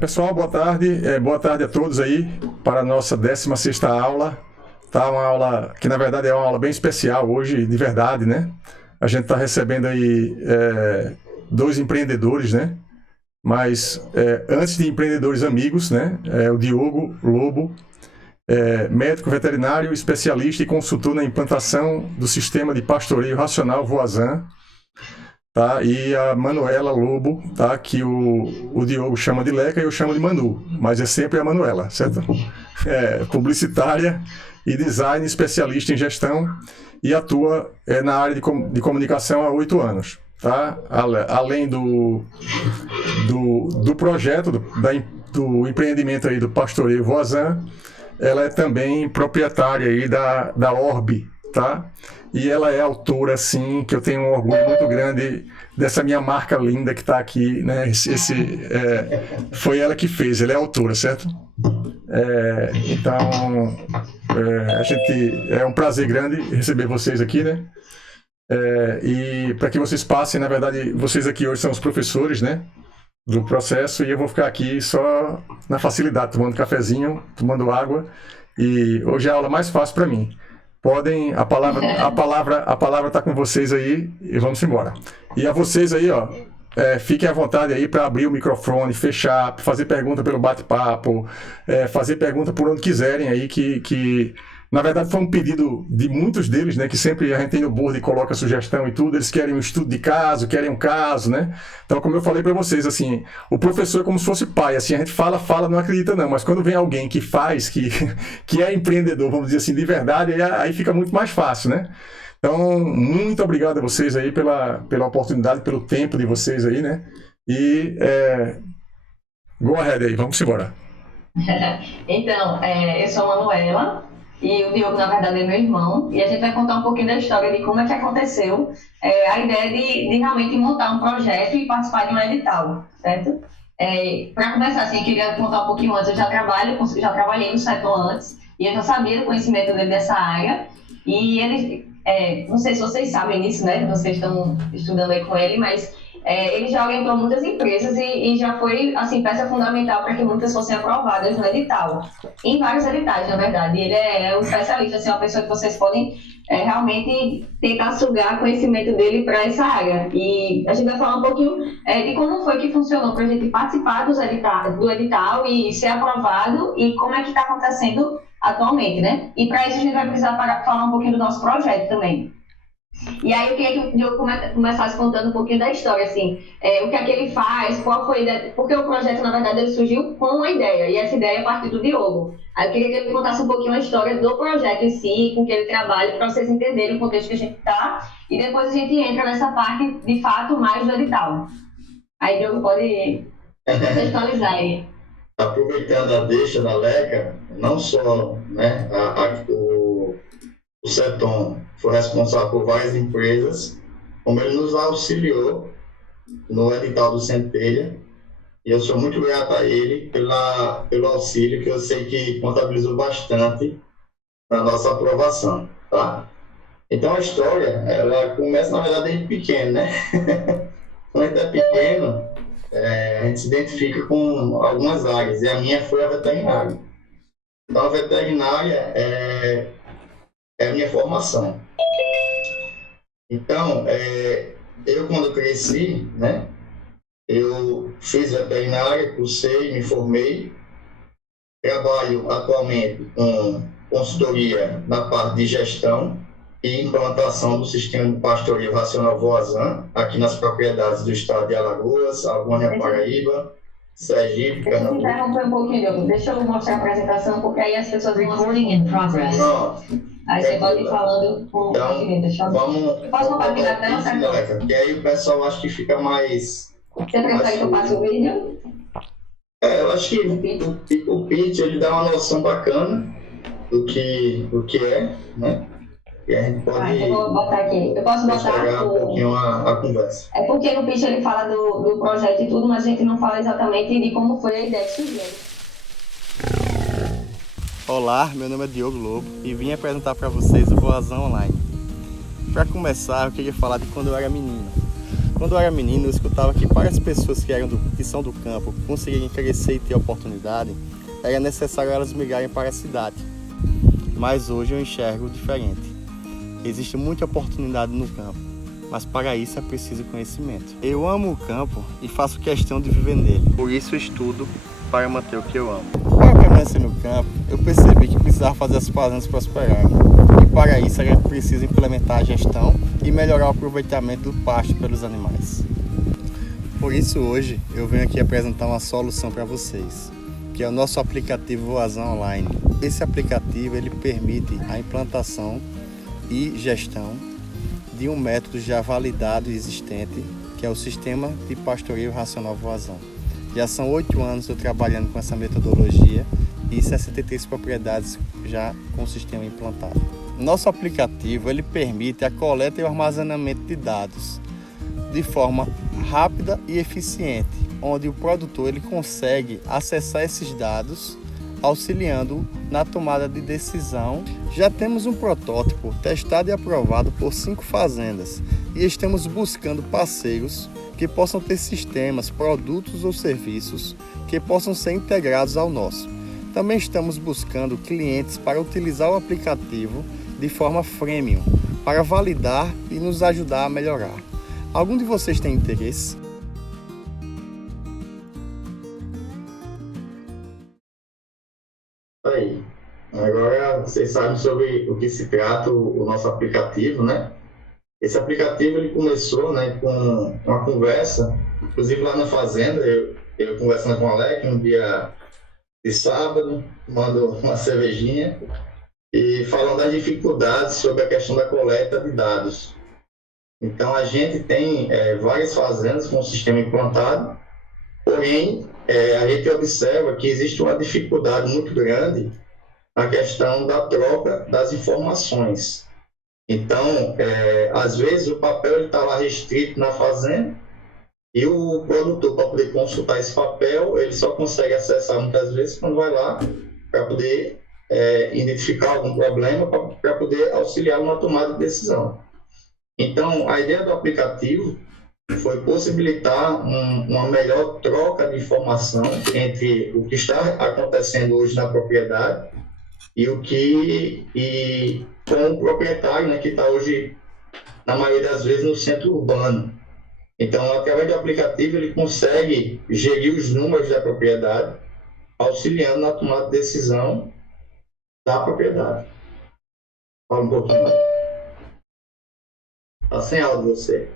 Pessoal, boa tarde. Boa tarde a todos aí para a nossa 16ª aula. Tá, uma aula que, na verdade, é uma aula bem especial hoje, de verdade, né? A gente está recebendo aí dois empreendedores, né? Mas antes de empreendedores amigos, né? O Diogo Lobo, médico veterinário, especialista e consultor na implantação do sistema de pastoreio racional Voisin. Tá? E a Manuela Lobo, tá? Que o Diogo chama de Leca e eu chamo de Manu, mas é sempre a Manuela, certo? Publicitária e design, especialista em gestão e atua na área de comunicação há 8 anos. Tá? Além do projeto, do empreendimento aí do pastoreio Voisin, ela é também proprietária aí da Orbe, tá? E ela é autora, sim, que eu tenho um orgulho muito grande dessa minha marca linda que está aqui, né? Foi ela que fez, ela é autora, certo? Então, é um prazer grande receber vocês aqui, né? E para que vocês passem, na verdade, vocês aqui hoje são os professores, né? Do processo, e eu vou ficar aqui só na facilidade, tomando cafezinho, tomando água, e hoje é a aula mais fácil para mim. Podem, a palavra está com vocês aí e vamos embora. E a vocês aí, ó, fiquem à vontade aí para abrir o microfone, fechar, fazer pergunta pelo bate-papo, fazer pergunta por onde quiserem aí, que na verdade foi um pedido de muitos deles, né, que sempre a gente tem no board e coloca sugestão e tudo, eles querem um estudo de caso, querem um caso, né? Então, como eu falei para vocês, assim, o professor é como se fosse pai, assim, a gente fala, não acredita não, mas quando vem alguém que faz, que é empreendedor, vamos dizer assim, de verdade, aí fica muito mais fácil, né? Então, muito obrigado a vocês aí pela oportunidade, pelo tempo de vocês aí, né? E go ahead aí, vamos embora. Então, eu sou a Manuela, e o Diogo, na verdade, é meu irmão, e a gente vai contar um pouquinho da história de como é que aconteceu a ideia de realmente montar um projeto e participar de um edital, certo? Para começar, assim, eu queria contar um pouquinho antes. Eu já trabalhei no setor antes, e eu já sabia do conhecimento dele dessa área, e ele, não sei se vocês sabem disso, né? Vocês estão estudando aí com ele, mas ele já orientou muitas empresas e já foi, assim, peça fundamental para que muitas fossem aprovadas no edital. Em vários editais, na verdade. Ele é um especialista, assim, uma pessoa que vocês podem realmente tentar sugar conhecimento dele para essa área. E a gente vai falar um pouquinho de como foi que funcionou para a gente participar do edital e ser aprovado e como é que está acontecendo atualmente, né? E para isso a gente vai precisar falar um pouquinho do nosso projeto também. E aí eu queria que o Diogo começasse contando um pouquinho da história, assim, o que é que ele faz, qual foi a ideia, porque o projeto, na verdade, ele surgiu com uma ideia, e essa ideia é a partir do Diogo. Aí eu queria que ele contasse um pouquinho a história do projeto em si, com que ele trabalha, para vocês entenderem o contexto que a gente está, e depois a gente entra nessa parte, de fato, mais do edital. Aí, Diogo, pode contextualizar aí. Aproveitando a deixa da Leca, não só, né, o Seton foi responsável por várias empresas, como ele nos auxiliou no edital do Centelha, e eu sou muito grato a ele pelo auxílio, que eu sei que contabilizou bastante na nossa aprovação, tá? Então a história, ela começa, na verdade, desde pequeno, né? Quando a gente é pequeno, a gente se identifica com algumas áreas, e a minha foi a veterinária. Então a veterinária é a minha formação. Então, eu quando cresci, né, eu fiz veterinária, cursei, me formei, trabalho atualmente com consultoria na parte de gestão e implantação do sistema de pastoreio racional Voisin, aqui nas propriedades do estado de Alagoas, Amazônia, Paraíba, Sergipe, Pernambuco. Deixa eu interromper um pouquinho, Diogo. Deixa eu mostrar a apresentação, porque aí as pessoas vão assistir. Pronto. Aí você pode ir falando com então, vamos posso compartilhar a tela, certo? Porque aí o pessoal acha que fica mais... Você prefere que eu passe o vídeo? Eu acho que o pitch, ele dá uma noção bacana do que é, né? E a gente pode... eu vou botar aqui. Eu posso botar um pouquinho a conversa. É porque no pitch ele fala do projeto e tudo, mas a gente não fala exatamente de como foi a ideia que surgiu. Olá, meu nome é Diogo Lobo e vim apresentar para vocês o Voisin Online. Para começar, eu queria falar de quando eu era menino. Quando eu era menino, eu escutava que para as pessoas que são do campo conseguirem crescer e ter oportunidade, era necessário elas migrarem para a cidade. Mas hoje eu enxergo diferente. Existe muita oportunidade no campo, mas para isso é preciso conhecimento. Eu amo o campo e faço questão de viver nele, por isso eu estudo para manter o que eu amo. Para permanecer no campo, eu percebi que precisava fazer as fazendas prosperarem. E para isso era preciso implementar a gestão e melhorar o aproveitamento do pasto pelos animais. Por isso hoje eu venho aqui apresentar uma solução para vocês, que é o nosso aplicativo Voazão Online. Esse aplicativo ele permite a implantação e gestão de um método já validado e existente, que é o Sistema de Pastoreio Racional Voazão. Já são 8 anos eu trabalhando com essa metodologia e 63 propriedades já com o sistema implantado. Nosso aplicativo ele permite a coleta e o armazenamento de dados de forma rápida e eficiente, onde o produtor ele consegue acessar esses dados, auxiliando na tomada de decisão. Já temos um protótipo testado e aprovado por 5 fazendas e estamos buscando parceiros que possam ter sistemas, produtos ou serviços que possam ser integrados ao nosso. Também estamos buscando clientes para utilizar o aplicativo de forma freemium, para validar e nos ajudar a melhorar. Algum de vocês tem interesse? Aí, agora vocês sabem sobre o que se trata o nosso aplicativo, né? Esse aplicativo ele começou, né, com uma conversa, inclusive lá na fazenda, eu conversando com o Alec um dia de sábado, tomando uma cervejinha e falando das dificuldades sobre a questão da coleta de dados. Então a gente tem várias fazendas com o sistema implantado, porém a gente observa que existe uma dificuldade muito grande na questão da troca das informações. Então, às vezes o papel está lá restrito na fazenda e o produtor, para poder consultar esse papel, ele só consegue acessar muitas vezes quando vai lá para poder identificar algum problema, para poder auxiliar na tomada de decisão. Então, a ideia do aplicativo foi possibilitar uma melhor troca de informação entre o que está acontecendo hoje na propriedade e com o proprietário, né, que está hoje, na maioria das vezes, no centro urbano. Então, através do aplicativo, ele consegue gerir os números da propriedade, auxiliando na tomada de decisão da propriedade. Fala um pouquinho mais. Está sem áudio você.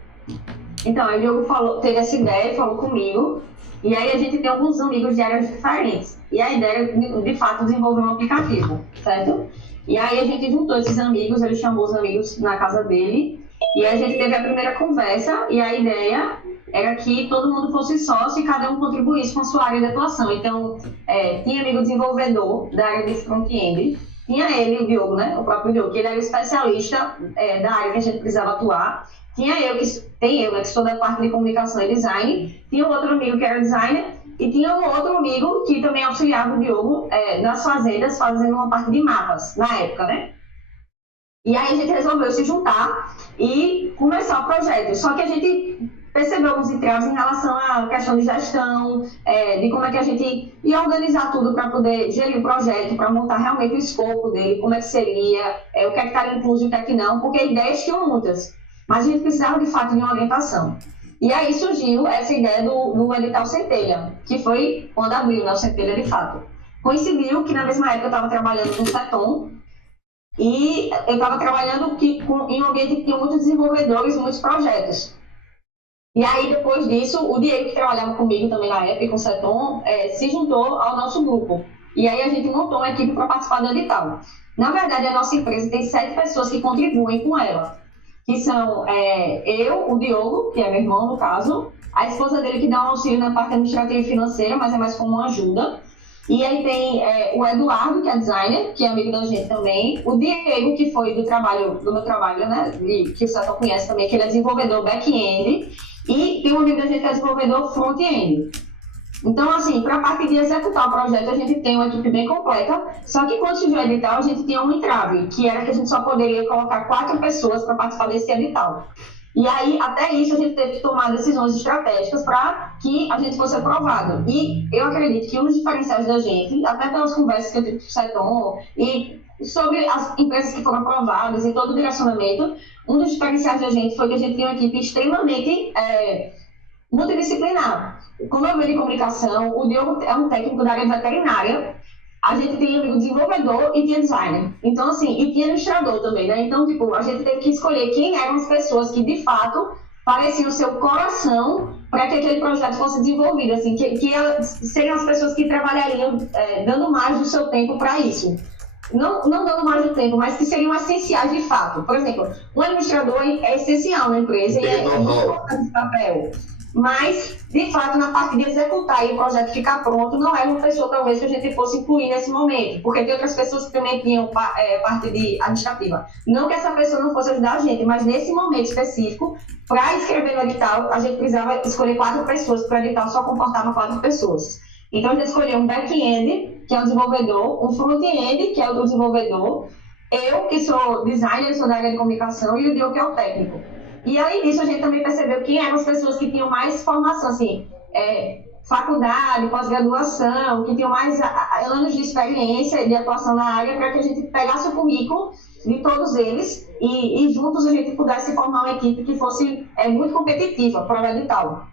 Então, o Diogo teve essa ideia, falou comigo, e aí a gente tem alguns amigos de áreas diferentes. E a ideia é, de fato, desenvolver um aplicativo, certo? E aí a gente juntou esses amigos, ele chamou os amigos na casa dele, e a gente teve a primeira conversa, e a ideia era que todo mundo fosse sócio e cada um contribuísse com a sua área de atuação. Então, tinha amigo desenvolvedor da área de front-end, tinha ele, o Diogo, né? O próprio Diogo, que ele era o especialista da área que a gente precisava atuar. Tinha eu, que sou da parte de comunicação e design, tinha um outro amigo que era designer, e tinha um outro amigo que também auxiliava o Diogo nas fazendas, fazendo uma parte de mapas, na época, né? E aí a gente resolveu se juntar e começar o projeto. Só que a gente percebeu alguns entraves em relação à questão de gestão, de como é que a gente ia organizar tudo para poder gerir o projeto, para montar realmente o escopo dele, como é que seria, o que é que estava incluso e o que é que não, porque ideias tinham muitas, mas a gente precisava de fato de uma orientação. E aí surgiu essa ideia do edital Centelha, que foi quando abriu, né, o Centelha de fato. Coincidiu que na mesma época eu estava trabalhando no Seton, e eu estava trabalhando em um ambiente que tinha muitos desenvolvedores, muitos projetos. E aí, depois disso, o Diego, que trabalhava comigo também na época, com o Seton, se juntou ao nosso grupo. E aí a gente montou uma equipe para participar do edital. Na verdade, a nossa empresa tem 7 pessoas que contribuem com ela, que são eu, o Diogo, que é meu irmão no caso, a esposa dele que dá um auxílio na parte administrativa e financeira, mas é mais como uma ajuda. E aí tem o Eduardo, que é designer, que é amigo da gente também, o Diego, que foi do meu trabalho, né, que o Seton conhece também, que ele é desenvolvedor back-end, e tem um amigo da gente que é desenvolvedor front-end. Então, assim, para a parte de executar o projeto, a gente tem uma equipe bem completa, só que quando surgiu o edital, a gente tinha um entrave, que era que a gente só poderia colocar 4 pessoas para participar desse edital. E aí, até isso, a gente teve que tomar decisões estratégicas para que a gente fosse aprovado. E eu acredito que um dos diferenciais da gente, até pelas conversas que eu tive com o Seton e sobre as empresas que foram aprovadas e todo o direcionamento, um dos diferenciais da gente foi que a gente tinha uma equipe extremamente multidisciplinar. Como eu venho de comunicação, o Diogo é um técnico da área veterinária, a gente tem amigo desenvolvedor e tinha designer. Então, assim, e tinha ilustrador também, né? Então, tipo, a gente teve que escolher quem eram as pessoas que, de fato, pareciam o seu coração para que aquele projeto fosse desenvolvido, assim, que seriam as pessoas que trabalhariam dando mais do seu tempo para isso. Não dando mais do tempo, mas que seriam essenciais de fato. Por exemplo, um administrador é essencial na empresa e é muito importante esse papel. Mas, de fato, na parte de executar e o projeto ficar pronto, não era uma pessoa, talvez, que a gente fosse incluir nesse momento, porque tem outras pessoas que também tinham parte de administrativa. Não que essa pessoa não fosse ajudar a gente, mas nesse momento específico, para escrever no edital, a gente precisava escolher 4 pessoas, porque o edital só comportava 4 pessoas. Então, a gente escolheu um back-end, que é o desenvolvedor, um front-end, que é o desenvolvedor, eu, que sou designer, sou da área de comunicação, e o Diogo, que é o técnico. E além disso, a gente também percebeu quem eram as pessoas que tinham mais formação, assim, faculdade, pós-graduação, que tinham mais anos de experiência de atuação na área, para que a gente pegasse o currículo de todos eles e juntos a gente pudesse formar uma equipe que fosse muito competitiva para o edital.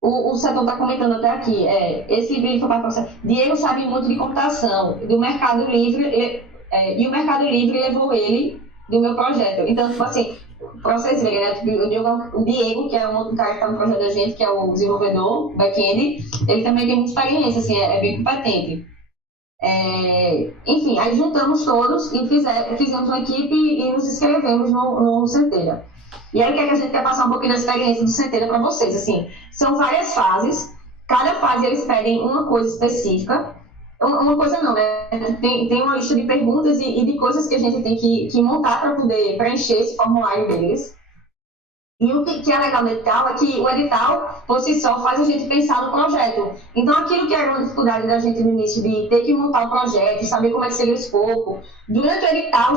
O Seton está comentando até aqui, esse livro foi para você. Diego sabe muito de computação, do Mercado Livre, e o Mercado Livre levou ele do meu projeto. Então, tipo assim, para vocês verem, né? O Diego, que é um outro cara que está no projeto da gente, que é o desenvolvedor, back-end, ele também tem muita experiência, assim, é bem competente. Enfim, aí juntamos todos e fizemos uma equipe e nos inscrevemos no Centelha. E aí, o que a gente quer passar um pouquinho da experiência do Centelha para vocês? Assim, são várias fases, cada fase eles pedem uma coisa específica. Uma coisa não, né? Tem uma lista de perguntas e de coisas que a gente tem que montar para poder preencher esse formulário deles. E o que é legal do edital é que o edital, por si só, faz a gente pensar no projeto. Então, aquilo que era uma dificuldade da gente no início, de ter que montar o projeto, saber como é que seria o escopo, durante o edital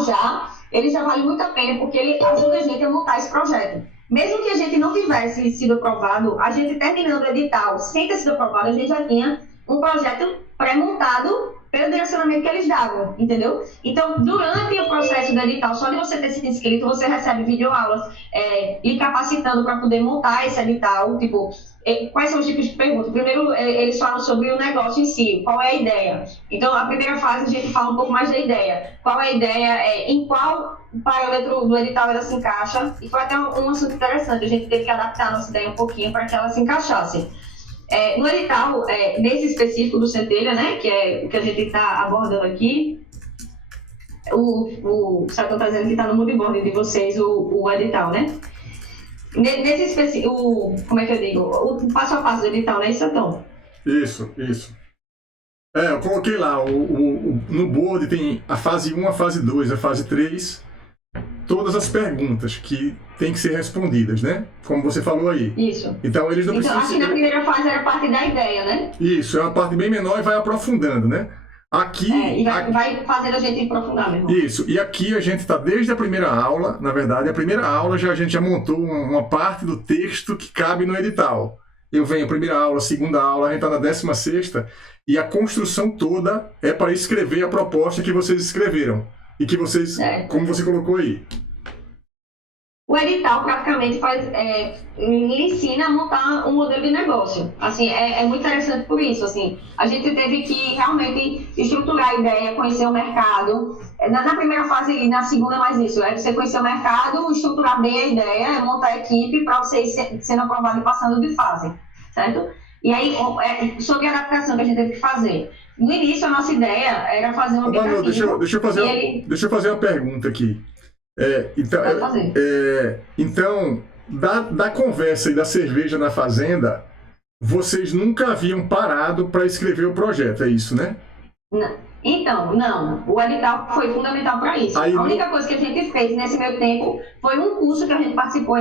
ele já vale muito a pena, porque ele ajuda a gente a montar esse projeto. Mesmo que a gente não tivesse sido aprovado, a gente terminando o edital, sem ter sido aprovado, a gente já tinha um projeto pré-montado pelo direcionamento que eles davam, entendeu? Então, durante o processo do edital, só de você ter sido inscrito, você recebe videoaulas lhe capacitando para poder montar esse edital, tipo, quais são os tipos de perguntas? Primeiro, eles falam sobre o negócio em si, qual é a ideia. Então, a primeira fase, a gente fala um pouco mais da ideia. Qual é a ideia, em qual parâmetro do edital ela se encaixa, e foi até um assunto interessante, a gente teve que adaptar a nossa ideia um pouquinho para que ela se encaixasse. No edital, nesse específico do Centelha, né, que é o que a gente está abordando aqui, o Seton está dizendo que está no moodboard de vocês o edital, né? Nesse específico, como é que eu digo? O passo a passo do edital, né, Seton? Isso. Eu coloquei lá, no board tem a fase 1, a fase 2, a fase 3, todas as perguntas que tem que ser respondidas, né? Como você falou aí. Isso. Então, eles não precisam... Acho que na primeira fase era parte da ideia, né? Isso, é uma parte bem menor e vai aprofundando, né? Aqui... E vai fazendo a gente aprofundar mesmo. Isso, e aqui a gente está desde a primeira aula, na verdade, a primeira aula a gente já montou uma parte do texto que cabe no edital. Eu venho primeira aula, segunda aula, a gente está na 16ª, e a construção toda é para escrever a proposta que vocês escreveram. E que vocês, como você colocou aí. O edital praticamente lhe ensina a montar um modelo de negócio. Assim, é muito interessante por isso. Assim, a gente teve que realmente estruturar a ideia, conhecer o mercado. Na primeira fase e na segunda mais isso. É você conhecer o mercado, estruturar bem a ideia, montar a equipe para você ir sendo aprovado e passando de fase, certo? E aí, sobre a adaptação que a gente teve que fazer. No início, a nossa ideia era fazer um aplicativo. Deixa eu fazer uma pergunta aqui. Então, da conversa e da cerveja na fazenda, vocês nunca haviam parado para escrever o projeto, é isso, né? Não. Então, não. O edital foi fundamental para isso. A única coisa que a gente fez nesse meio tempo foi um curso que a gente participou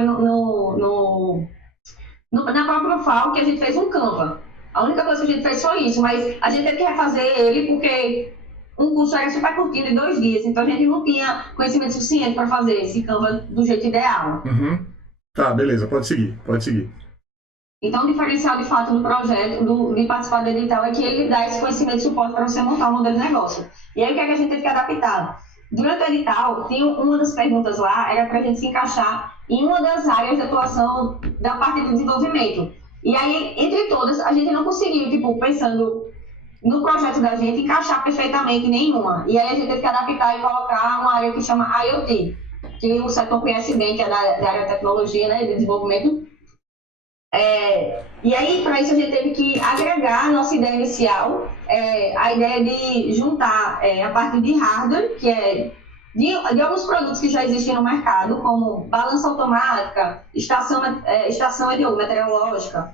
na própria UFAL, que a gente fez um Canva. A única coisa que a gente fez foi isso, mas a gente teve que refazer ele porque um curso era super curtinho de 2 dias, então a gente não tinha conhecimento suficiente para fazer esse Canva do jeito ideal. Uhum. Tá, beleza, pode seguir, pode seguir. Então, o diferencial de fato do projeto, de participar do edital, é que ele dá esse conhecimento de suporte para você montar um modelo de negócio. E aí, o que é que a gente teve que adaptar? Durante o edital, tinha uma das perguntas lá, era para a gente se encaixar em uma das áreas de atuação da parte do desenvolvimento. E aí, entre todas, a gente não conseguiu, tipo, pensando no projeto da gente, encaixar perfeitamente nenhuma. E aí, a gente teve que adaptar e colocar uma área que chama IoT, que o setor conhece bem, que é da área de tecnologia, né, de desenvolvimento. E aí, para isso, a gente teve que agregar a nossa ideia inicial, a ideia de juntar a parte de hardware, que é de alguns produtos que já existem no mercado, como balança automática, estação meteorológica,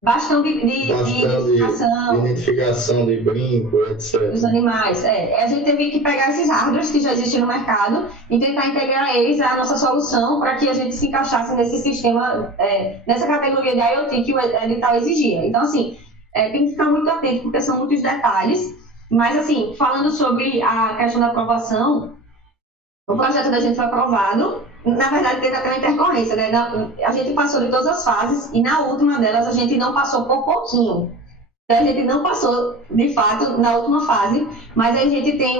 bastão de identificação de brinco, etc. Dos animais. A gente teve que pegar esses hardwares que já existem no mercado e tentar integrar eles à nossa solução para que a gente se encaixasse nesse sistema, nessa categoria de IoT que o edital exigia. Então, assim, tem que ficar muito atento porque são muitos detalhes. Mas, assim, falando sobre a questão da aprovação, o projeto da gente foi aprovado. Na verdade, teve até uma intercorrência, né? A gente passou de todas as fases e na última delas a gente não passou por pouquinho. Então, a gente não passou, de fato, na última fase, mas a gente tem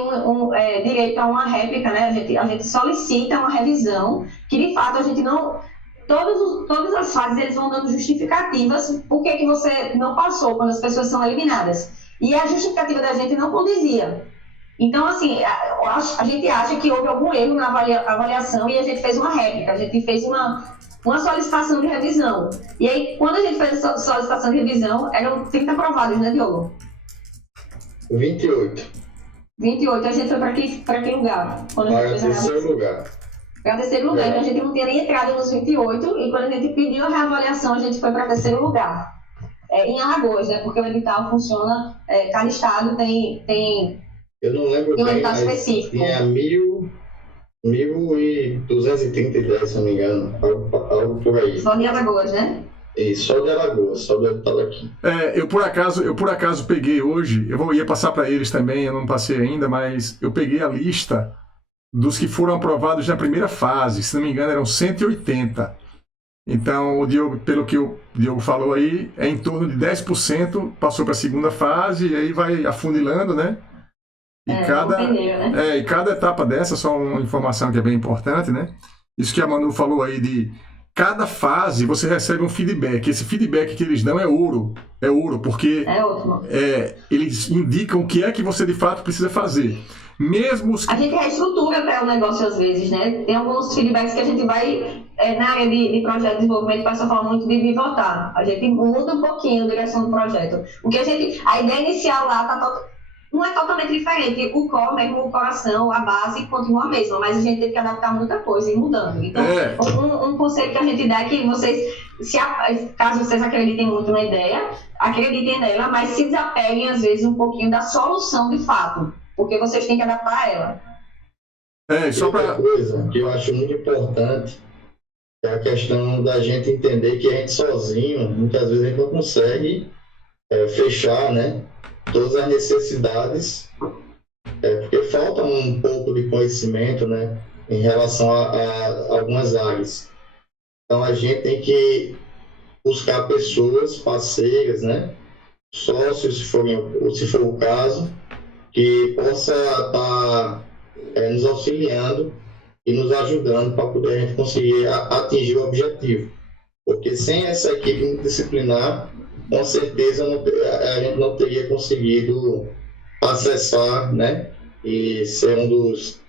direito a uma réplica, né? A gente solicita uma revisão, que de fato a gente não... Todas as fases eles vão dando justificativas por que você não passou quando as pessoas são eliminadas. E a justificativa da gente não condizia. Então, assim, a gente acha que houve algum erro na avaliação e a gente fez uma réplica, a gente fez uma solicitação de revisão. E aí, quando a gente fez a solicitação de revisão, eram 30 aprovados, né, Diogo? 28. 28, a gente foi para que lugar? Para o terceiro lugar. Para terceiro lugar, então a gente não tinha nem entrado nos 28, e quando a gente pediu a reavaliação, a gente foi para terceiro lugar. Em Alagoas, né, porque o edital funciona, cada estado tem eu não lembro um bem, edital mas específico. Tinha 1.230 ideias, se não me engano, algo por aí. Só de Alagoas, né? Isso, só de Alagoas, só do edital aqui. Eu por acaso ia hoje, ia passar para eles também, eu não passei ainda, mas eu peguei a lista dos que foram aprovados na primeira fase, se não me engano eram 180. Então, o Diogo, pelo que o Diogo falou aí, em torno de 10% passou para a segunda fase e aí vai afunilando, né? E e cada etapa dessa, só uma informação que é bem importante, né? Isso que a Manu falou aí de cada fase você recebe um feedback. Esse feedback que eles dão é ouro, porque eles indicam o que é que você de fato precisa fazer. Mesmo os... A gente reestrutura para o negócio às vezes, né? Tem alguns feedbacks que a gente vai, na área de projeto de desenvolvimento, o pessoal fala muito de pivotar. A gente muda um pouquinho a direção do projeto. Porque a ideia inicial lá não é totalmente diferente. O core, mesmo o coração, a base continua a mesma, mas a gente tem que adaptar muita coisa e ir mudando. Então, um conselho que a gente dá é que vocês, caso vocês acreditem muito na ideia, acreditem nela, mas se desapeguem às vezes um pouquinho da solução de fato. Porque vocês têm que adaptar ela. Outra coisa que eu acho muito importante é a questão da gente entender que a gente sozinho, muitas vezes a gente não consegue fechar, né, todas as necessidades, porque falta um pouco de conhecimento, né, em relação a algumas áreas. Então a gente tem que buscar pessoas parceiras, né, sócios, se for o caso, que possa estar nos auxiliando e nos ajudando para poder a gente conseguir atingir o objetivo. Porque sem essa equipe multidisciplinar, com certeza a gente não teria conseguido acessar, né, e ser um dos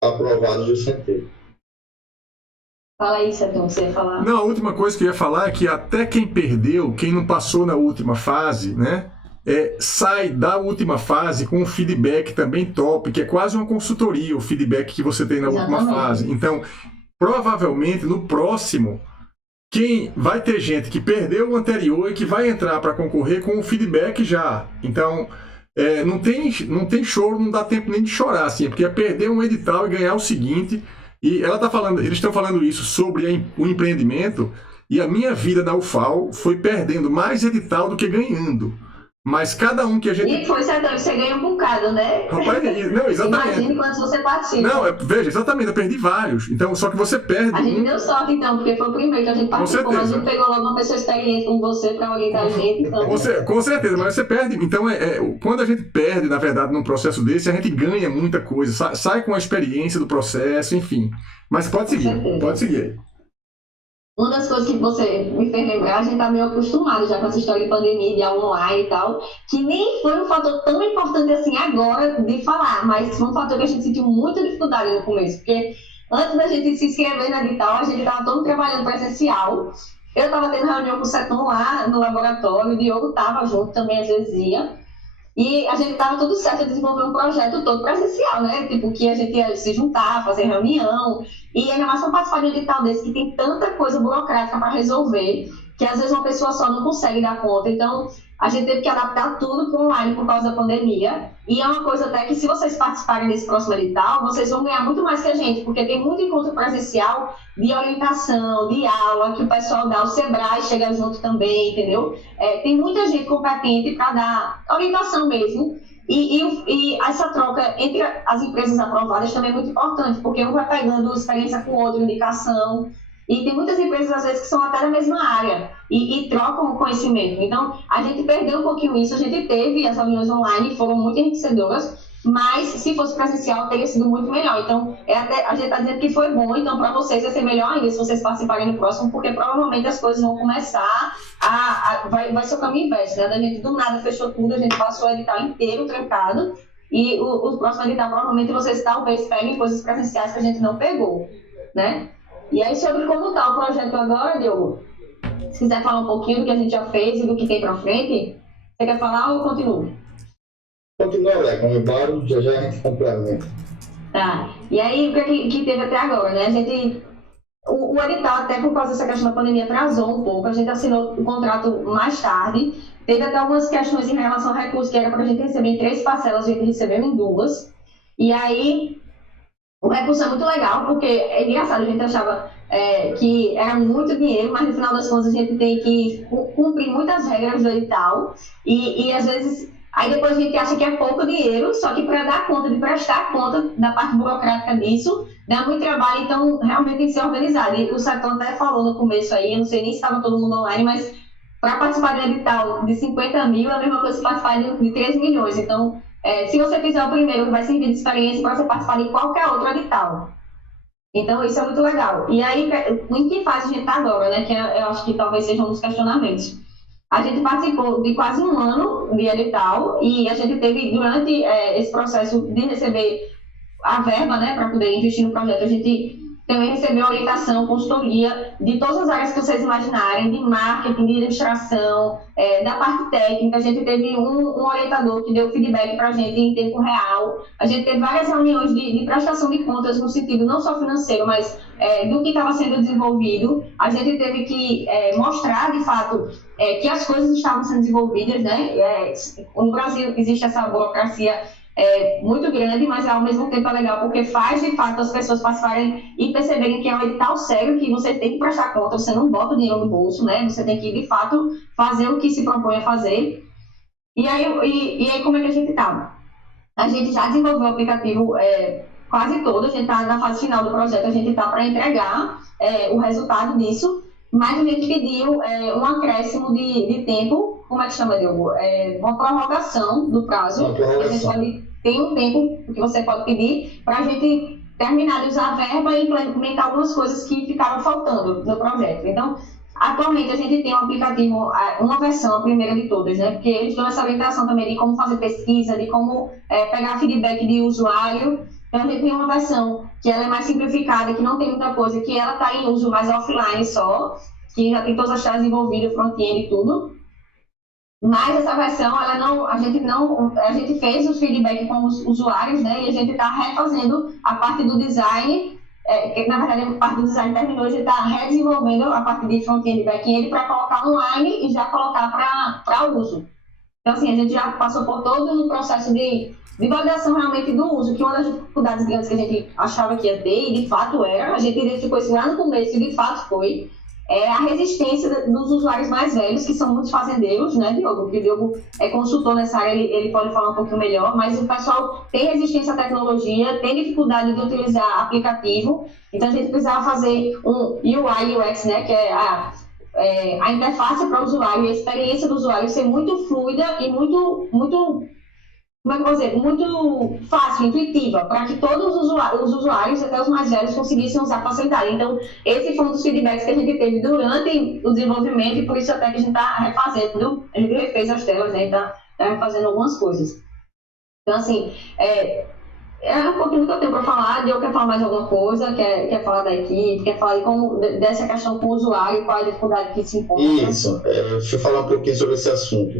aprovados do Centeio. Fala aí, Sertão, você ia falar. Não, a última coisa que eu ia falar é que até quem perdeu, quem não passou na última fase, né, sai da última fase com um feedback também top, que é quase uma consultoria, o feedback que você tem na última fase. Então, provavelmente, no próximo, vai ter gente que perdeu o anterior e que vai entrar para concorrer com o feedback já. Então, não tem choro, não dá tempo nem de chorar, assim, porque é perder um edital e ganhar o seguinte. E eles estão falando isso sobre o empreendimento, e a minha vida na UFAL foi perdendo mais edital do que ganhando. Mas cada um que a gente... E foi certo, você ganha um bocado, né? Rapaz, não, exatamente. Imagine quantos você participa. Não, veja, exatamente, eu perdi vários. Então, só que você perde... A gente deu sorte, então, porque foi o primeiro que a gente participou, mas a gente pegou logo uma pessoa experiente como você para orientar a gente. Então... Com certeza, mas você perde. Então, quando a gente perde, na verdade, num processo desse, a gente ganha muita coisa. Sai com a experiência do processo, enfim. Mas pode seguir. Uma das coisas que você me fez lembrar, a gente tá meio acostumado já com essa história de pandemia, de aula online e tal, que nem foi um fator tão importante assim agora de falar, mas foi um fator que a gente sentiu muita dificuldade no começo, porque antes da gente se inscrever na edital, a gente tava todo trabalhando presencial. Eu tava tendo reunião com o Seton lá no laboratório, o Diogo tava junto também, às vezes ia. E a gente tava tudo certo de desenvolver um projeto todo presencial, né? Tipo, que a gente ia se juntar, fazer reunião. E ainda mais para participar de um edital desse que tem tanta coisa burocrática para resolver, que às vezes uma pessoa só não consegue dar conta. Então, a gente teve que adaptar tudo para online por causa da pandemia. E é uma coisa até que, se vocês participarem desse próximo edital, vocês vão ganhar muito mais que a gente, porque tem muito encontro presencial de orientação, de aula, que o pessoal dá, o Sebrae chega junto também, entendeu? Tem muita gente competente para dar orientação mesmo. E essa troca entre as empresas aprovadas também é muito importante, porque um vai pegando experiência com o outro, indicação. E tem muitas empresas, às vezes, que são até da mesma área e trocam o conhecimento. Então, a gente perdeu um pouquinho isso. A gente teve as reuniões online, foram muito enriquecedoras, mas se fosse presencial, teria sido muito melhor. Então, a gente está dizendo que foi bom, então para vocês vai ser melhor ainda se vocês participarem no próximo, porque provavelmente as coisas vão começar vai ser o caminho inverso, né? A gente do nada fechou tudo, a gente passou o edital inteiro trancado, e o próximo edital provavelmente vocês talvez peguem coisas presenciais que a gente não pegou, né? E aí, sobre como está o projeto agora, Diogo, se quiser falar um pouquinho do que a gente já fez e do que tem para frente, você quer falar ou continuo? Continua, Leca, no embalo, já a gente complementa. Tá, e aí, o que teve até agora, né? A gente, o edital, até por causa dessa questão da pandemia, atrasou um pouco, a gente assinou o contrato mais tarde, teve até algumas questões em relação ao recurso, que era para a gente receber em 3 parcelas, a gente recebeu em 2, e aí... O recurso é muito legal, porque é engraçado, a gente achava que era muito dinheiro, mas no final das contas a gente tem que cumprir muitas regras do edital, e às vezes, aí depois a gente acha que é pouco dinheiro, só que para dar conta, de prestar conta da parte burocrática disso, dá muito trabalho, então realmente tem que ser organizado. E o Seton até falou no começo aí, eu não sei nem se estava todo mundo online, mas para participar do edital de 50 mil é a mesma coisa que participar de 3 milhões, então... se você fizer o primeiro, vai servir de experiência para você participar de qualquer outro edital. Então, isso é muito legal. E aí, em que fase a gente está agora, né? Que eu acho que talvez seja um dos questionamentos. A gente participou de quase 1 ano de edital e a gente teve, durante esse processo de receber a verba, né, para poder investir no projeto, a gente também recebeu orientação, consultoria de todas as áreas que vocês imaginarem, de marketing, de administração, da parte técnica. A gente teve um orientador que deu feedback para a gente em tempo real. A gente teve várias reuniões de prestação de contas no sentido não só financeiro, mas do que estava sendo desenvolvido. A gente teve que mostrar, de fato, que as coisas estavam sendo desenvolvidas, né? No Brasil existe essa burocracia muito grande, mas ao mesmo tempo é legal porque faz de fato as pessoas passarem e perceberem que é um edital sério, que você tem que prestar conta, você não bota o dinheiro no bolso, né? Você tem que de fato fazer o que se propõe a fazer. E aí como é que a gente tá? A gente já desenvolveu o aplicativo quase todo, a gente tá na fase final do projeto, a gente tá para entregar o resultado disso, mas a gente pediu um acréscimo de tempo. Como é que chama, Diogo? Uma prorrogação do prazo. A gente tem um tempo que você pode pedir para a gente terminar de usar a verba e implementar algumas coisas que ficaram faltando no projeto. Então, atualmente a gente tem um aplicativo, uma versão, a primeira de todas, né? Porque eles dão essa orientação também de como fazer pesquisa, de como pegar feedback de usuário. Então, a gente tem uma versão que ela é mais simplificada, que não tem muita coisa, que ela está em uso mais offline só, que já tem todas as chaves envolvidas, front-end e tudo. Mas essa versão, a gente fez o feedback com os usuários, né? E a gente está refazendo a parte do design, que na verdade a parte do design terminou, a gente está redesenvolvendo a parte de front-end e back-end para colocar online e já colocar para uso. Então, assim, a gente já passou por todo o processo de validação realmente do uso, que uma das dificuldades grandes que a gente achava que ia ter, e de fato era, a gente identificou isso lá no começo, e de fato foi. é a resistência dos usuários mais velhos, que são muitos fazendeiros, né, Diogo? Porque o Diogo é consultor nessa área, ele pode falar um pouquinho melhor, mas o pessoal tem resistência à tecnologia, tem dificuldade de utilizar aplicativo, então a gente precisava fazer um UI e UX, né, que é a interface para o usuário, a experiência do usuário ser muito fluida e muito como é que eu vou dizer, muito fácil, intuitiva, para que todos os usuários, até os mais velhos, conseguissem usar com facilidade. Então, esse foi um dos feedbacks que a gente teve durante o desenvolvimento e por isso até que a gente está refazendo, a gente refez as telas, né, está refazendo algumas coisas. Então, assim, é um pouquinho do que eu tenho para falar. Eu quero falar mais alguma coisa, quer falar da equipe, quer falar dessa questão com o usuário, qual a dificuldade que se encontra. Isso, deixa eu falar um pouquinho sobre esse assunto.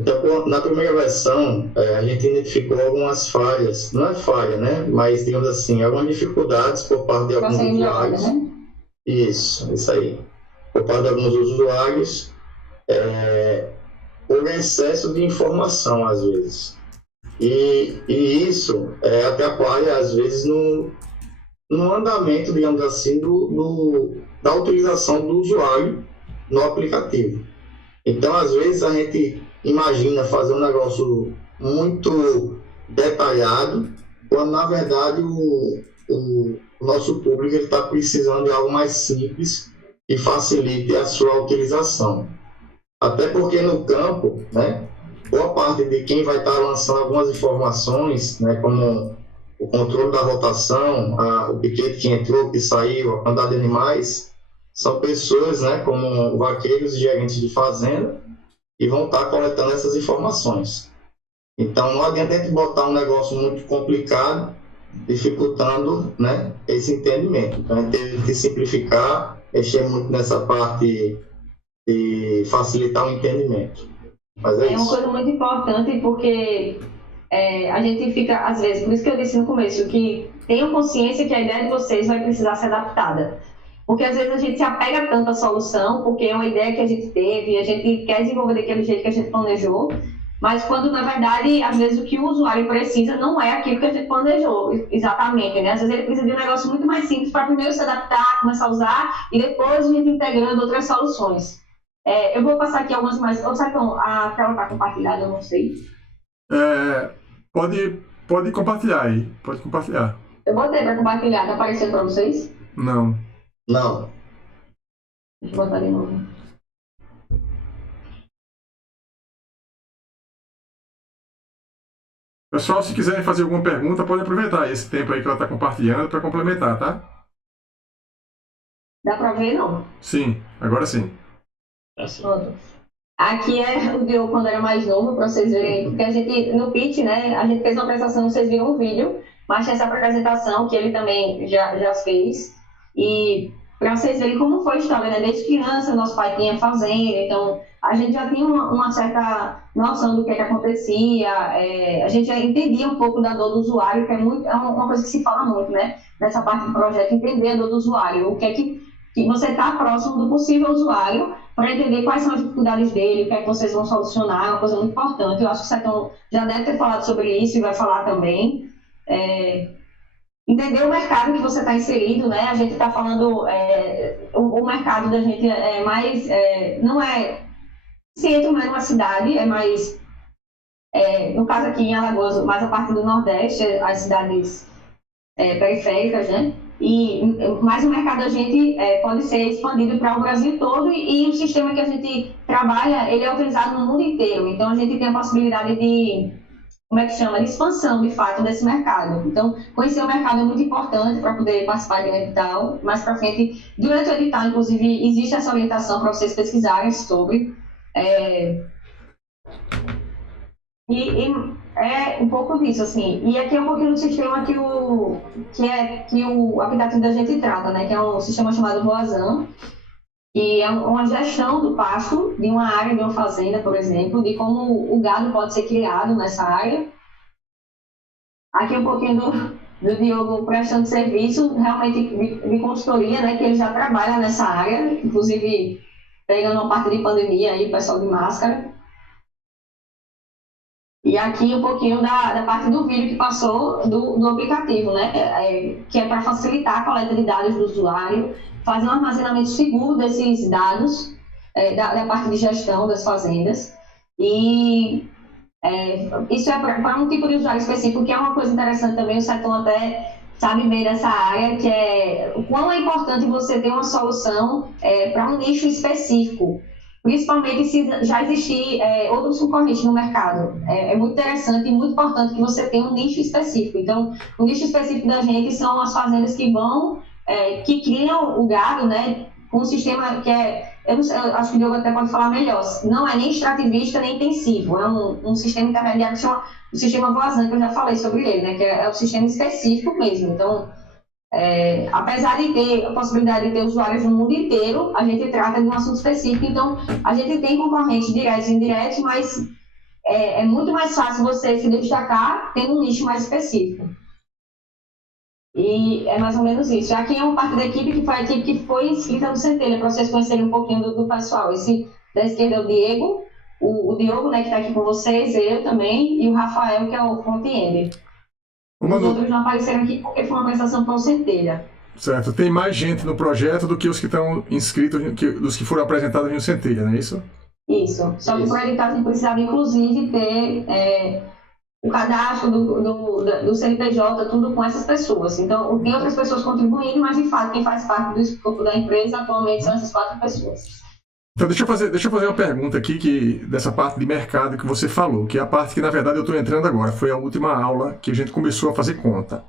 Então, na primeira versão, a gente identificou algumas falhas, não é falha, né? Mas, digamos assim, algumas dificuldades por parte de alguns usuários. Né? Isso aí. Por parte de alguns usuários, por excesso de informação, às vezes. E isso até atrapalha, às vezes, no andamento, digamos assim, da utilização do usuário no aplicativo. Então, às vezes, a gente imagina fazer um negócio muito detalhado, quando, na verdade, o nosso público está precisando de algo mais simples e facilite a sua utilização. Até porque, no campo, né, boa parte de quem vai estar lançando algumas informações, né, como o controle da rotação, o piquete que entrou, que saiu, a quantidade de animais, são pessoas, né, como vaqueiros e gerentes de fazenda, e vão estar coletando essas informações. Então, não adianta a gente botar um negócio muito complicado, dificultando, né, esse entendimento. Então, a gente teve que simplificar, mexer muito nessa parte de facilitar o entendimento. Mas é isso. Uma coisa muito importante, porque a gente fica, às vezes, por isso que eu disse no começo, que tenham consciência que a ideia de vocês vai precisar ser adaptada. Porque às vezes a gente se apega tanto à solução, porque é uma ideia que a gente teve, a gente quer desenvolver daquele jeito que a gente planejou, mas quando, na verdade, às vezes o que o usuário precisa não é aquilo que a gente planejou, exatamente, né? Às vezes ele precisa de um negócio muito mais simples para primeiro se adaptar, começar a usar, e depois a gente integrando outras soluções. Eu vou passar aqui algumas mais... Ou será que a tela está compartilhada? Eu não sei. Pode compartilhar aí, pode compartilhar. Eu botei para compartilhar, está aparecendo para vocês? Não. Deixa eu botar de novo. Pessoal, se quiserem fazer alguma pergunta, pode aproveitar esse tempo aí que ela está compartilhando para complementar, tá? Dá para ver, não? Sim, agora sim. Pronto. Aqui é o Diogo quando era mais novo, para vocês verem, porque a gente, no pitch, né, a gente fez uma apresentação, vocês viram um vídeo, mas tem essa apresentação que ele também já fez, e para vocês verem como foi a história, né, desde criança, nosso pai tinha fazenda, então a gente já tinha uma certa noção do que acontecia, a gente já entendia um pouco da dor do usuário, que é uma coisa que se fala muito, né, nessa parte do projeto, entender a dor do usuário, o que é que você está próximo do possível usuário para entender quais são as dificuldades dele, o que é que vocês vão solucionar, é uma coisa muito importante. Eu acho que o Sertão já deve ter falado sobre isso e vai falar também. Entender o mercado que você está inserido, né? A gente está falando, o mercado da gente é mais, não é centro, não é numa cidade, é mais, no caso aqui em Alagoas, mais a parte do Nordeste, as cidades periféricas, né? Mas o mercado da gente pode ser expandido para o Brasil todo e o sistema que a gente trabalha, ele é utilizado no mundo inteiro. Então, a gente tem a possibilidade de, de expansão, de fato, desse mercado. Então, conhecer o mercado é muito importante para poder participar de um edital. Mais para frente, durante o edital, inclusive, existe essa orientação para vocês pesquisarem sobre. É um pouco disso, assim. E aqui é um pouquinho do sistema que o aplicativo da gente trata, né? Que é um sistema chamado Voazan, que é uma gestão do pasto de uma área, de uma fazenda, por exemplo, de como o gado pode ser criado nessa área. Aqui é um pouquinho do Diogo prestando serviço, realmente de consultoria, né? Que ele já trabalha nessa área, inclusive pegando uma parte de pandemia aí, o pessoal de máscara. E aqui um pouquinho da parte do vídeo que passou do aplicativo, né? Que é para facilitar a coleta de dados do usuário, fazer um armazenamento seguro desses dados, da parte de gestão das fazendas. E isso é para um tipo de usuário específico, que é uma coisa interessante também, o Seton até sabe bem dessa área, que é o quão é importante você ter uma solução para um nicho específico. Principalmente se já existir outros concorrentes no mercado. É muito interessante e muito importante que você tenha um nicho específico. Então, o nicho específico da gente são as fazendas que criam o gado, né, com um sistema que eu não sei, eu acho que o Diogo até pode falar melhor, não é nem extrativista nem intensivo, é um sistema intermediário que chama o sistema Voisin, que eu já falei sobre ele, né, que é um sistema específico mesmo. Então, apesar de ter a possibilidade de ter usuários no mundo inteiro, a gente trata de um assunto específico, então a gente tem concorrentes diretos e indiretos, mas é muito mais fácil você se destacar tendo um nicho mais específico. E é mais ou menos isso. Aqui é uma parte da equipe que foi a equipe que foi inscrita no Centelha, para vocês conhecerem um pouquinho do pessoal. Esse da esquerda é o Diego, o Diogo, né, que está aqui com vocês, eu também, e o Rafael, que é o front-end. Os outros não apareceram aqui porque foi uma apresentação para o Centelha. Certo. Tem mais gente no projeto do que os que estão inscritos, dos que foram apresentados no Centelha, não é isso? Isso. Só que para editar a gente precisava, inclusive, ter o cadastro do CNPJ, tudo com essas pessoas. Então, tem outras pessoas contribuindo, mas, de fato, quem faz parte do escopo da empresa atualmente são essas 4 pessoas. Então, deixa eu fazer uma pergunta aqui dessa parte de mercado que você falou, que é a parte que, na verdade, eu estou entrando agora. Foi a última aula que a gente começou a fazer conta.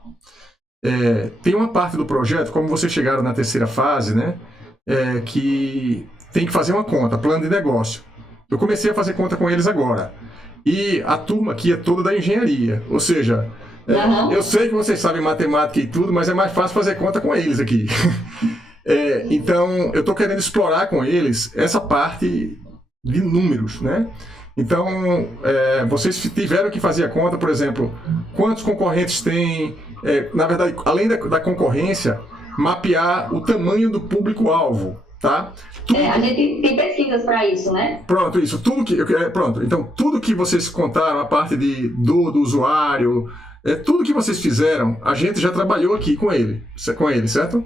Tem uma parte do projeto, como vocês chegaram na terceira fase, né, que tem que fazer uma conta, plano de negócio. Eu comecei a fazer conta com eles agora. E a turma aqui é toda da engenharia, ou seja, eu sei que vocês sabem matemática e tudo, mas é mais fácil fazer conta com eles aqui. Então, eu estou querendo explorar com eles essa parte de números, né? Então, vocês tiveram que fazer a conta, por exemplo, quantos concorrentes tem, na verdade, além da concorrência, mapear o tamanho do público-alvo, tá? A gente tem pesquisas para isso, né? Pronto, isso, pronto. Então, tudo que vocês contaram, a parte do usuário, tudo que vocês fizeram, a gente já trabalhou aqui com ele, certo?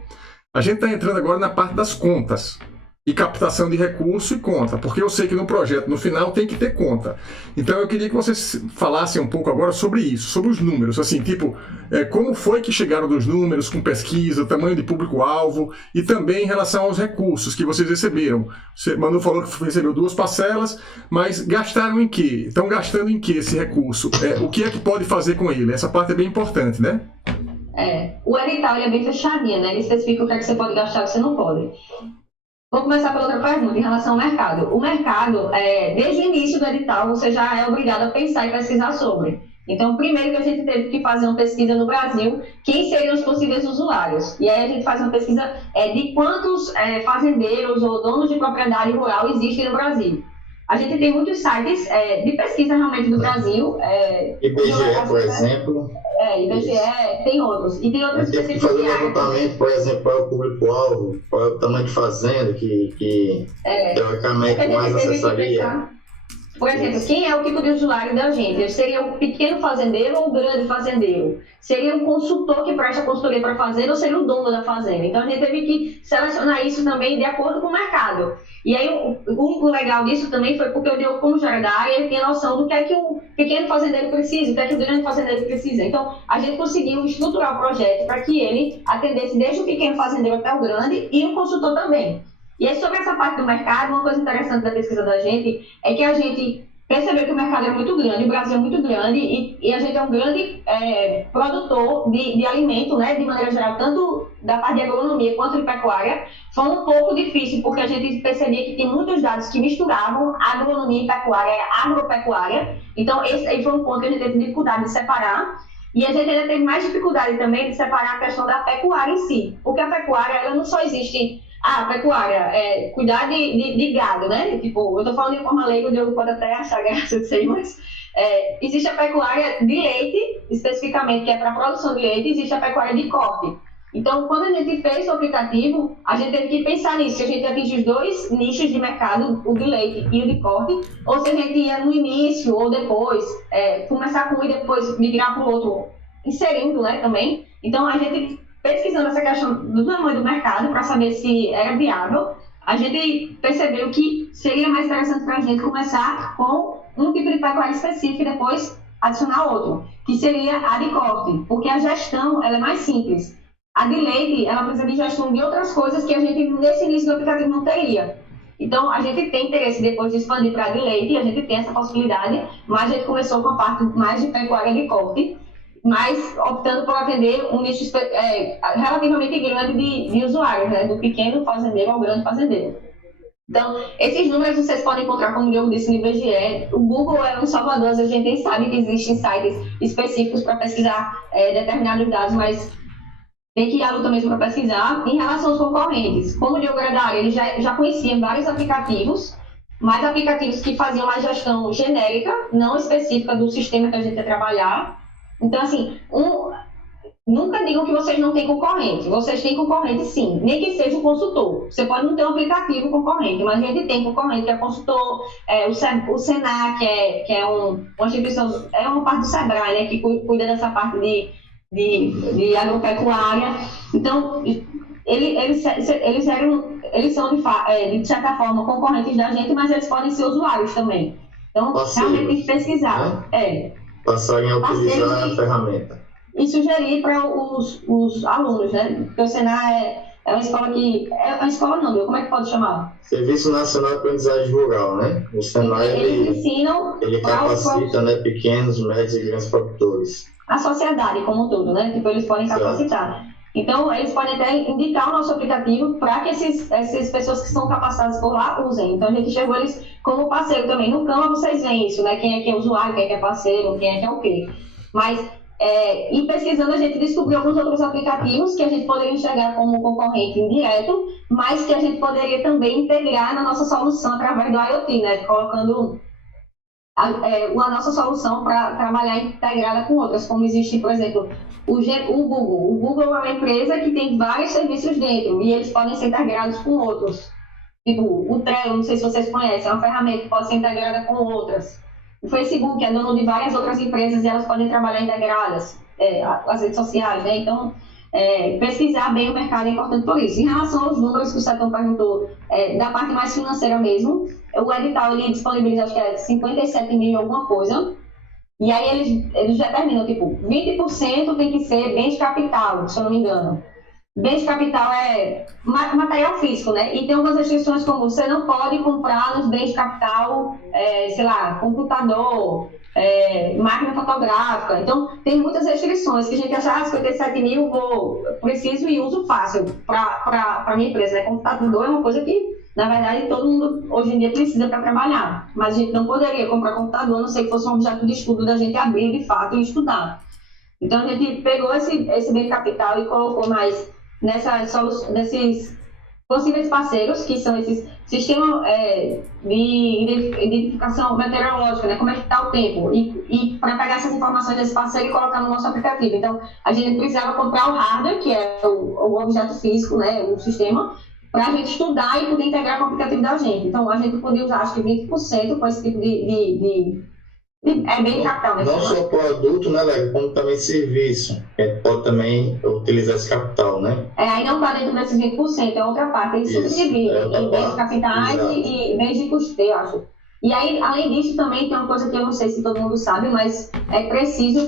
A gente está entrando agora na parte das contas e captação de recurso e conta, porque eu sei que no projeto, no final, tem que ter conta. Então eu queria que vocês falassem um pouco agora sobre isso, sobre os números, assim, tipo, como foi que chegaram dos números com pesquisa, tamanho de público-alvo e também em relação aos recursos que vocês receberam. Você, Manu, falou que recebeu 2 parcelas, mas gastaram em quê? Estão gastando em quê esse recurso? O que é que pode fazer com ele? Essa parte é bem importante, né? O edital ele é bem fechadinho, né? Ele especifica o que é que você pode gastar e o que você não pode. Vou começar pela outra pergunta, em relação ao mercado. O mercado, desde o início do edital, você já é obrigado a pensar e pesquisar sobre. Então, primeiro que a gente teve que fazer uma pesquisa no Brasil, quem seriam os possíveis usuários. E aí a gente faz uma pesquisa de quantos fazendeiros ou donos de propriedade rural existem no Brasil. A gente tem muitos sites de pesquisa realmente do Brasil. IBGE, por exemplo. IBGE, tem outros. E tem outros tem que fazer um levantamento, por exemplo, para o público-alvo, para o tamanho de fazenda que teoricamente mais acessaria. Por exemplo, quem é o tipo de usuário da gente? Seria um pequeno fazendeiro ou um grande fazendeiro? Seria um consultor que presta consultoria para a fazenda ou seria o dono da fazenda? Então a gente teve que selecionar isso também de acordo com o mercado. E aí o legal disso também foi porque o Diogo, como já era da área, ele tinha noção do que é que o pequeno fazendeiro precisa, do que é que o grande fazendeiro precisa. Então a gente conseguiu estruturar o projeto para que ele atendesse desde o pequeno fazendeiro até o grande e o consultor também. E aí, sobre essa parte do mercado, uma coisa interessante da pesquisa da gente é que a gente percebeu que o mercado é muito grande, o Brasil é muito grande e a gente é um grande produtor de alimento, né, de maneira geral, tanto da parte de agronomia quanto de pecuária. Foi um pouco difícil, porque a gente percebia que tem muitos dados que misturavam agronomia e pecuária, agropecuária. Então, esse aí foi um ponto que a gente teve dificuldade de separar. E a gente ainda teve mais dificuldade também de separar a questão da pecuária em si, porque a pecuária, ela não só existe... a pecuária, cuidar de gado, né? Tipo, eu tô falando de forma leiga, o Diogo pode até achar graça disso aí, mas existe a pecuária de leite, especificamente, que é para produção de leite, existe a pecuária de corte. Então, quando a gente fez o aplicativo, a gente teve que pensar nisso, se a gente atinge os dois nichos de mercado, o de leite e o de corte, ou se a gente ia no início ou depois, começar com um e depois migrar para o outro, inserindo, né, também. Então, a gente, pesquisando essa questão do tamanho do mercado para saber se era viável, a gente percebeu que seria mais interessante para a gente começar com um tipo de pecuária específico e depois adicionar outro, que seria a de corte, porque a gestão ela é mais simples. A de leite, ela precisa de gestão de outras coisas que a gente, nesse início do aplicativo, não teria. Então, a gente tem interesse depois de expandir para a de leite, a gente tem essa possibilidade, mas a gente começou com a parte mais de pecuária de corte, mas optando por atender um nicho relativamente grande de usuários, né? Do pequeno fazendeiro ao grande fazendeiro. Então, esses números vocês podem encontrar, como eu disse, no IBGE. O Google é um salvador, a gente nem sabe que existem sites específicos para pesquisar determinados dados, mas tem que ir à luta mesmo para pesquisar. Em relação aos concorrentes, como o Diogo era da área, ele já conhecia vários aplicativos, mas aplicativos que faziam uma gestão genérica, não específica do sistema que a gente ia trabalhar. Então, assim, nunca digam que vocês não têm concorrente. Vocês têm concorrente, sim, nem que seja um consultor. Você pode não ter um aplicativo concorrente, mas a gente tem concorrente, que é consultor, o Senac, que é uma instituição, é uma parte do Sebrae, né, que cuida dessa parte de agropecuária. Então, eles são, de certa forma, concorrentes da gente, mas eles podem ser usuários também. Então, realmente tem que pesquisar. Passarem a utilizar a ferramenta. E sugerir para os alunos, né? Porque o Senai é uma escola que... É uma escola não, como é que pode chamar? Serviço Nacional de Aprendizagem Rural, né? O Senai, eles ensinam... Ele capacita, né, pequenos, médios e grandes produtores. A sociedade como um todo, né? Tipo, eles podem capacitar. Então, eles podem até indicar o nosso aplicativo para que essas pessoas que são capacitadas por lá usem. Então, a gente enxergou eles como parceiro também. No Canva, vocês veem isso, né? Quem é que é usuário, quem é que é parceiro, quem é que é o quê. Mas, e pesquisando, a gente descobriu alguns outros aplicativos que a gente poderia enxergar como concorrente indireto, mas que a gente poderia também integrar na nossa solução através do IoT, né? Colocando a nossa solução para trabalhar integrada com outras, como existe, por exemplo, o Google. O Google é uma empresa que tem vários serviços dentro e eles podem ser integrados com outros. Tipo, o Trello, não sei se vocês conhecem, é uma ferramenta que pode ser integrada com outras. O Facebook é dono de várias outras empresas e elas podem trabalhar integradas, as redes sociais, né? Então, pesquisar bem o mercado é importante por isso. Em relação aos números que o Setão perguntou, da parte mais financeira mesmo, o edital ele disponibiliza, acho que é 57 mil alguma coisa, e aí eles determinam, tipo, 20% tem que ser bem de capital, se eu não me engano. Bem de capital é material físico, né? E tem algumas restrições como você não pode comprar nos bens de capital, sei lá, computador, máquina fotográfica. Então, tem muitas restrições que a gente acha, 57 mil, preciso e uso fácil para a minha empresa, né? Computador é uma coisa que, na verdade, todo mundo hoje em dia precisa para trabalhar. Mas a gente não poderia comprar computador, a não ser que fosse um objeto de estudo da gente abrir de fato e estudar. Então, a gente pegou esse bem de capital e colocou mais nesses possíveis parceiros, que são esses sistemas de identificação meteorológica, né? Como é que está o tempo, e para pegar essas informações desse parceiro e colocar no nosso aplicativo. Então, a gente precisava comprar o hardware, que é o objeto físico, né? O sistema, para a gente estudar e poder integrar com o aplicativo da gente. Então, a gente podia usar, acho que 20% com esse tipo bem capital, né? Não só produto, né, Léo, como também serviço. A gente pode também utilizar esse capital, né? Aí não está dentro desses 20%, é outra parte. Eles subdividem em bens capitais e bens de custeio, acho. E aí, além disso, também tem uma coisa que eu não sei se todo mundo sabe, mas é preciso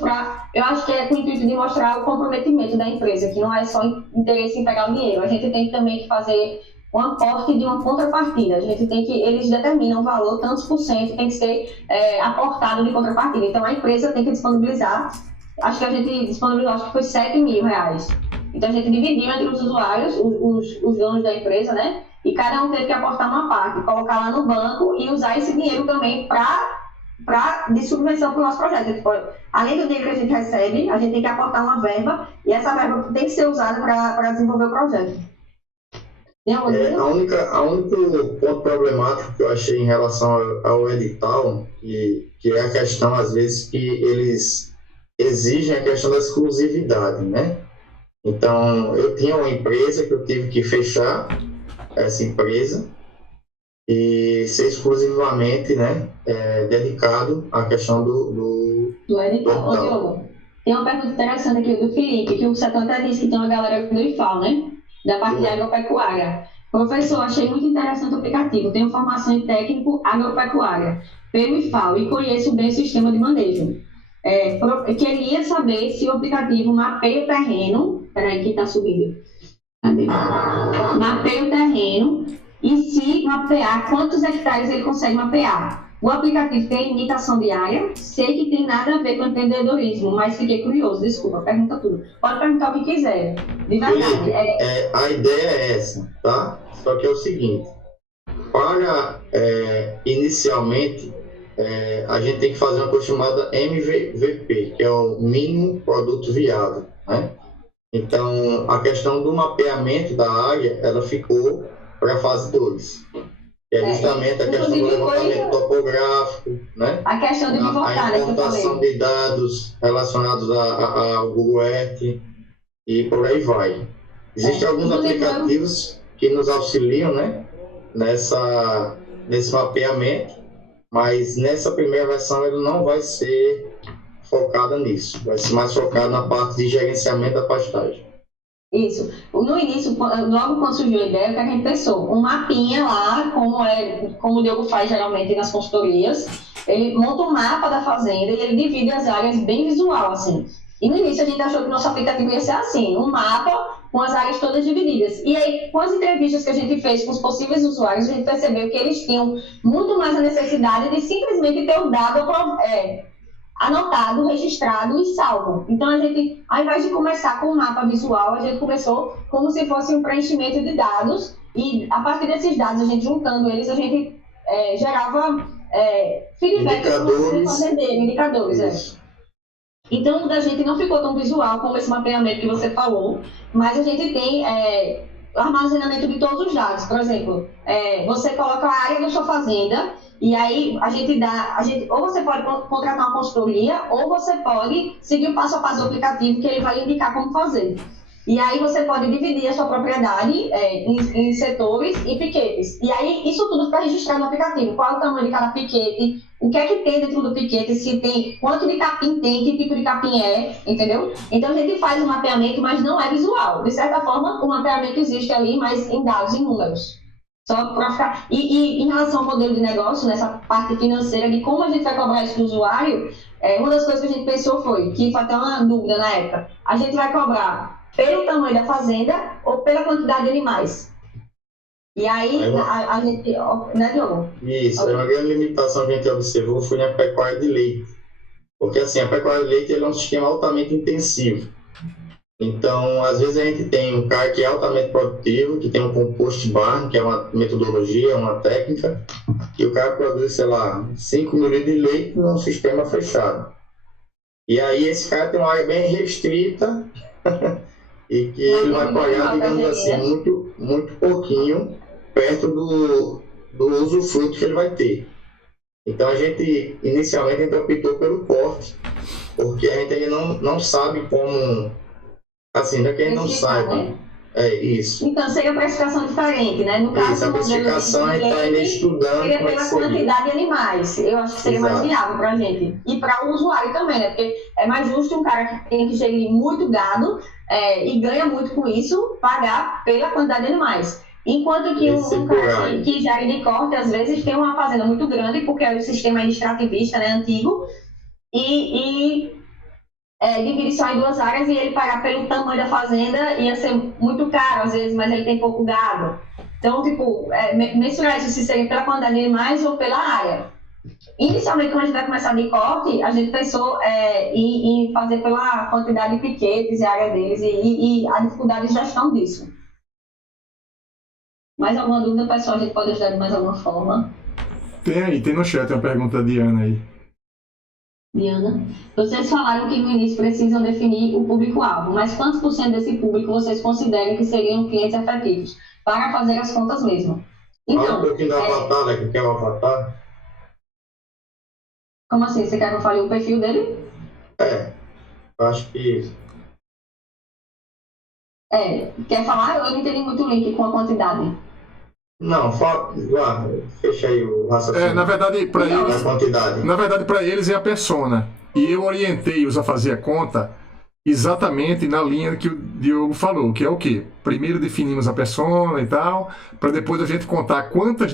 eu acho que é com o intuito de mostrar o comprometimento da empresa, que não é só interesse em pegar o dinheiro. A gente tem também que fazer um aporte de uma contrapartida. Eles determinam o valor, tantos por cento tem que ser aportado de contrapartida. Então, a empresa tem que disponibilizar, acho que a gente disponibilizou, acho que foi 7 mil reais. Então, a gente dividiu entre os usuários, os donos da empresa, né? E cada um teve que aportar uma parte, colocar lá no banco e usar esse dinheiro também de subvenção para o nosso projeto. Além do dinheiro que a gente recebe, a gente tem que aportar uma verba e essa verba tem que ser usada para desenvolver o projeto. A único ponto problemático que eu achei em relação ao edital, que é a questão, às vezes, que eles exigem a questão da exclusividade, né? Então, eu tinha uma empresa que eu tive que fechar essa empresa e ser exclusivamente, né, dedicado à questão Do edital. Ô, edital. Diogo, tem uma pergunta interessante aqui do Felipe, que o Setão até disse que tem uma galera do IFAL, né? Da parte de agropecuária. Professor, achei muito interessante o aplicativo. Tenho formação em técnico agropecuária pelo IFAL e conheço bem o sistema de manejo. Queria saber se o aplicativo mapeia o terreno. Peraí, que está subindo. Cadê? Mapeia o terreno e se mapear, quantos hectares ele consegue mapear. O aplicativo tem limitação de área, sei que tem nada a ver com empreendedorismo, mas fiquei curioso, desculpa, pergunta tudo. Pode perguntar o que quiser, de verdade. A ideia é essa, tá? Só que é o seguinte, para inicialmente, a gente tem que fazer uma coisa chamada MVP, que é o mínimo produto viável, né? Então, a questão do mapeamento da área, ela ficou para a fase 2. Que é justamente a questão do levantamento topográfico, né? A questão de pivotar, a importação de dados relacionados ao Google Earth e por aí vai. Existem alguns aplicativos que nos auxiliam, né, nesse mapeamento, mas nessa primeira versão ele não vai ser focada nisso, vai ser mais focado na parte de gerenciamento da pastagem. Isso. No início, logo quando surgiu a ideia, o que a gente pensou? Um mapinha lá, como o Diogo faz geralmente nas consultorias, ele monta um mapa da fazenda e ele divide as áreas bem visual, assim. E no início a gente achou que o nosso aplicativo ia ser assim, um mapa com as áreas todas divididas. E aí, com as entrevistas que a gente fez com os possíveis usuários, a gente percebeu que eles tinham muito mais a necessidade de simplesmente ter o dado anotado, registrado e salvo. Então, a gente, ao invés de começar com um mapa visual, a gente começou como se fosse um preenchimento de dados e, a partir desses dados, a gente juntando eles, a gente gerava feedback do fazendeiro, indicadores. Então, a gente não ficou tão visual como esse mapeamento que você falou, mas a gente tem armazenamento de todos os dados. Por exemplo, você coloca a área da sua fazenda e aí ou você pode contratar uma consultoria ou você pode seguir o passo a passo do aplicativo que ele vai indicar como fazer. E aí você pode dividir a sua propriedade em setores e piquetes. E aí isso tudo fica registrado no aplicativo. Qual é o tamanho de cada piquete, o que é que tem dentro do piquete, se tem, quanto de capim tem, que tipo de capim entendeu? Então a gente faz um mapeamento, mas não é visual. De certa forma, o mapeamento existe ali, mas em dados, em números. Só para ficar. E em relação ao modelo de negócio, nessa parte financeira, de como a gente vai cobrar isso do usuário, uma das coisas que a gente pensou foi, que foi até uma dúvida na época, a gente vai cobrar pelo tamanho da fazenda ou pela quantidade de animais. E aí, a gente... Né, Diogo? Isso, uma grande limitação que a gente observou foi na pecuária de leite. Porque, assim, a pecuária de leite é um sistema altamente intensivo. Então, às vezes a gente tem um cara que é altamente produtivo, que tem um compost barn, que é uma metodologia, uma técnica, e o cara produz, sei lá, 5 mil litros de leite num sistema fechado. E aí esse cara tem uma área bem restrita e que ele vai pagar, digamos assim, muito, muito pouquinho perto do usufruto que ele vai ter. Então a gente, inicialmente, a gente optou pelo corte, porque a gente ainda não sabe como... Assim, não é que a gente não saiba. Né? É isso. Então, seria uma precificação diferente, né? No caso, isso, a precificação a gente está ainda estudando. Seria pela quantidade de animais. Eu acho que seria mais viável para a gente. E para o usuário também, né? Porque é mais justo um cara que tem que gerir muito gado e ganha muito com isso, pagar pela quantidade de animais. Enquanto que um cara que gere de corte, às vezes, tem uma fazenda muito grande, porque é o sistema extrativista, né? Antigo. Dividir só em 2 áreas e ele pagar pelo tamanho da fazenda ia ser muito caro, às vezes, mas ele tem pouco gado. Então, tipo, mensurar isso se seria pela quantidade de animais ou pela área. Inicialmente, quando a gente vai começar de corte, a gente pensou em fazer pela quantidade de piquetes e área deles e a dificuldade de gestão disso. Mais alguma dúvida, pessoal? A gente pode ajudar de mais alguma forma? Tem no chat uma pergunta da Diana aí. Diana, vocês falaram que no início precisam definir o público-alvo, mas quantos por cento desse público vocês consideram que seriam clientes efetivos para fazer as contas mesmo? Então, fala um pouquinho do avatar, né? O que é o avatar? Como assim? Você quer que eu fale o perfil dele? Eu acho que Quer falar? Eu não entendi muito o link com a quantidade. Não, fecha aí o raciocínio. Na verdade, para Então, eles, A quantidade. na verdade, para eles é a persona. E eu orientei-os a fazer a conta exatamente na linha que o Diogo falou, que é o quê? Primeiro definimos a persona e tal, para depois a gente contar quantas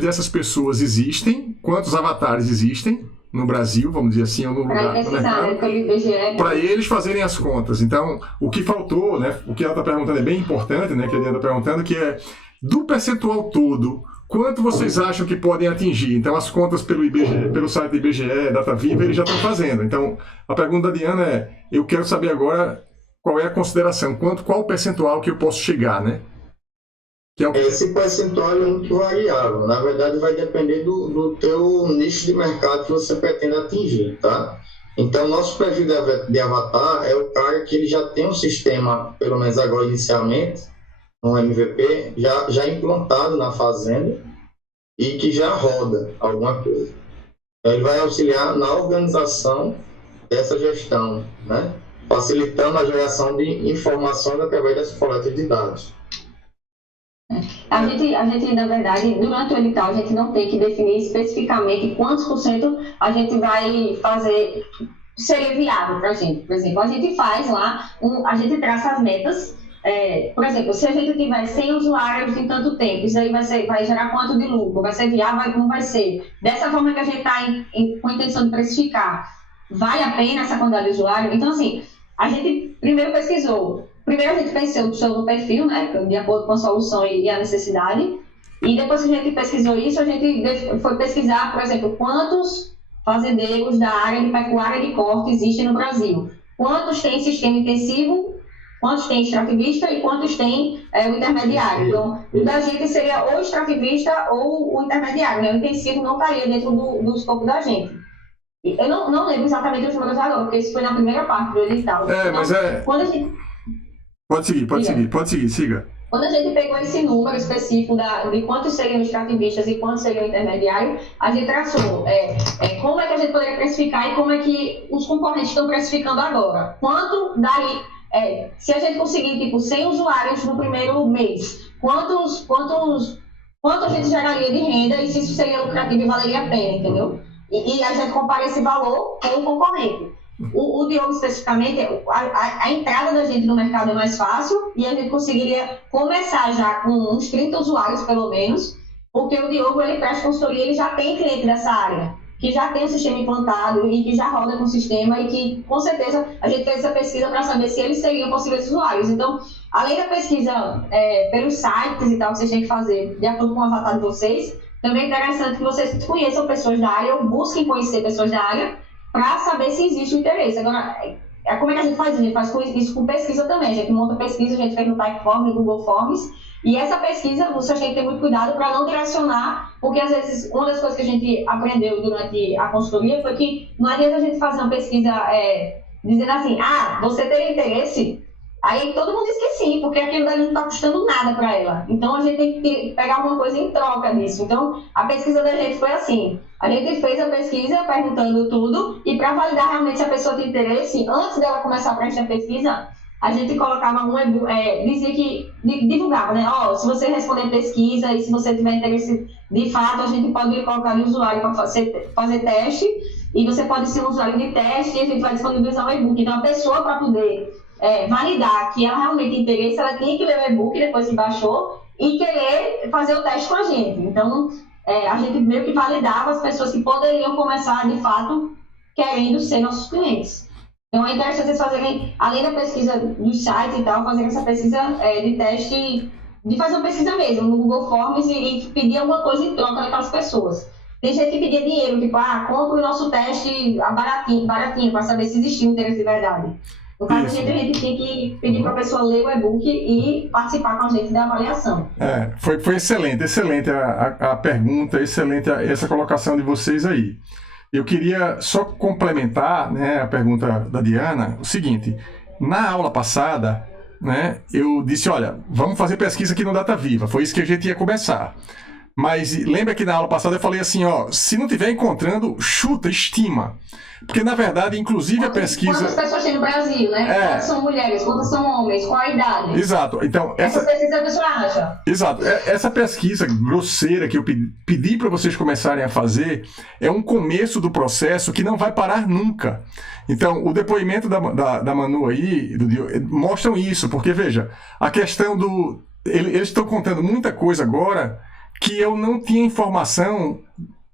dessas pessoas existem, quantos avatares existem no Brasil, vamos dizer assim, ou no para lugar, no pesquisar, mercado, pelo IBGE. para eles fazerem as contas. Então, o que faltou, né, o que ela está perguntando é bem importante, né, que a Diana está perguntando, que é do percentual todo, quanto vocês acham que podem atingir? Então, as contas pelo IBGE, pelo site do IBGE, Data Viva, eles já estão fazendo. Então, a pergunta da Diana é, eu quero saber agora qual é a consideração, qual o percentual que eu posso chegar, né? Que é o... Esse percentual é muito variável. Na verdade, vai depender do teu nicho de mercado que você pretende atingir, tá? Então, nosso perfil de avatar é o cara que ele já tem um sistema, pelo menos agora inicialmente, um MVP, já implantado na fazenda e que já roda alguma coisa. Então, ele vai auxiliar na organização dessa gestão, né? Facilitando a geração de informações através dessa coleta de dados. A gente, na verdade, durante o edital, a gente não tem que definir especificamente quantos por cento a gente vai fazer, seria viável para a gente. Por exemplo, a gente faz lá, a gente traça as metas. Por exemplo, se a gente tiver 100 usuários em tanto tempo, isso aí vai gerar quanto de lucro? Vai ser viável? Como vai ser? dessa forma que a gente está com a intenção de precificar, vale a pena essa quantidade de usuário? Então, assim, a gente primeiro pesquisou. Primeiro a gente pensou sobre o perfil, né, de acordo com a solução e a necessidade. E depois que a gente pesquisou isso, a gente foi pesquisar, por exemplo, quantos fazendeiros da área de pecuária de corte existem no Brasil. Quantos têm sistema intensivo, quantos têm extrativista e quantos têm o intermediário. Então, o da gente seria ou extrativista ou o intermediário, né? O intensivo não estaria dentro do escopo da gente. Eu não lembro exatamente os números agora, porque isso foi na primeira parte do edital. mas quando a gente... Pode seguir, siga. Quando a gente pegou esse número específico de quantos seriam extrativistas e quantos seriam intermediários, a gente traçou como é que a gente poderia precificar e como é que os concorrentes estão precificando agora. Quanto daí, se a gente conseguir, tipo, 100 usuários no primeiro mês, quanto a gente geraria de renda e se isso seria lucrativo e valeria a pena, entendeu? E a gente compara esse valor com o concorrente. O Diogo, especificamente, a entrada da gente no mercado é mais fácil e a gente conseguiria começar já com uns 30 usuários, pelo menos, porque o Diogo, ele presta consultoria, ele já tem cliente dessa área, que já tem o sistema implantado e que já roda com o sistema e que, com certeza, a gente fez essa pesquisa para saber se eles seriam possíveis usuários. Então, além da pesquisa pelos sites e tal que vocês têm que fazer de acordo com o avatar de vocês, também é interessante que vocês conheçam pessoas da área ou busquem conhecer pessoas da área para saber se existe o interesse. Agora, como é que a gente faz? A gente faz isso com pesquisa também. A gente monta pesquisa, a gente fez no Typeform, no Google Forms, e essa pesquisa você tem que ter muito cuidado para não direcionar, porque às vezes uma das coisas que a gente aprendeu durante a consultoria foi que não adianta a gente fazer uma pesquisa dizendo assim, você tem interesse? Aí todo mundo diz que sim, porque aquilo dali não está custando nada para ela. Então a gente tem que pegar alguma coisa em troca disso. Então a pesquisa da gente foi assim. A gente fez a pesquisa perguntando tudo e para validar realmente se a pessoa tem interesse, antes dela começar a preencher a pesquisa, a gente colocava dizia que divulgava, né? Se você responder pesquisa e se você tiver interesse de fato, a gente pode colocar o usuário para fazer teste e você pode ser um usuário de teste e a gente vai disponibilizar um e-book. Então a pessoa, para poder validar que ela realmente tem interesse, ela tinha que ler o e-book depois que baixou e querer fazer o teste com a gente. Então, a gente meio que validava as pessoas que poderiam começar, de fato, querendo ser nossos clientes. Então, é interessante vocês fazerem, além da pesquisa dos sites e tal, fazer essa pesquisa de teste, de fazer uma pesquisa mesmo no Google Forms e pedir alguma coisa em troca daquelas pessoas. Tem gente que pedia dinheiro, tipo, compra o nosso teste baratinho, para saber se existia um interesse de verdade. No caso, a gente tem que pedir para a pessoa ler o e-book e participar com a gente da avaliação. Foi excelente a pergunta, excelente essa colocação de vocês aí. Eu queria só complementar, né, a pergunta da Diana, o seguinte, na aula passada, né, eu disse, olha, vamos fazer pesquisa aqui no Data Viva, foi isso que a gente ia começar. Mas lembra que na aula passada eu falei assim, ó, se não estiver encontrando, chuta, estima. Porque, na verdade, inclusive a pesquisa... Quantas pessoas tem no Brasil, né? Quantas são mulheres, quantas são homens, qual a idade? Exato. Então, essa pesquisa a pessoa acha. Exato. Essa pesquisa grosseira que eu pedi para vocês começarem a fazer é um começo do processo que não vai parar nunca. Então, o depoimento da Manu aí, mostram isso, porque, veja, a questão do... Eles estão contando muita coisa agora que eu não tinha informação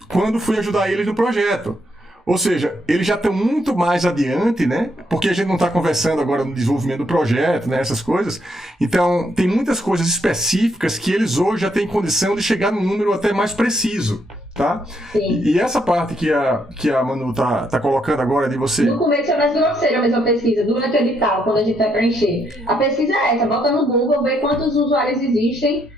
quando fui ajudar eles no projeto. Ou seja, eles já estão muito mais adiante, né? Porque a gente não está conversando agora no desenvolvimento do projeto, né? Essas coisas. Então, tem muitas coisas específicas que eles hoje já têm condição de chegar num número até mais preciso, tá? Sim. E essa parte que a Manu tá colocando agora de você... No começo é mais grosseira mesmo a pesquisa, durante o edital, quando a gente vai preencher. A pesquisa é essa, bota no Google, vê quantos usuários existem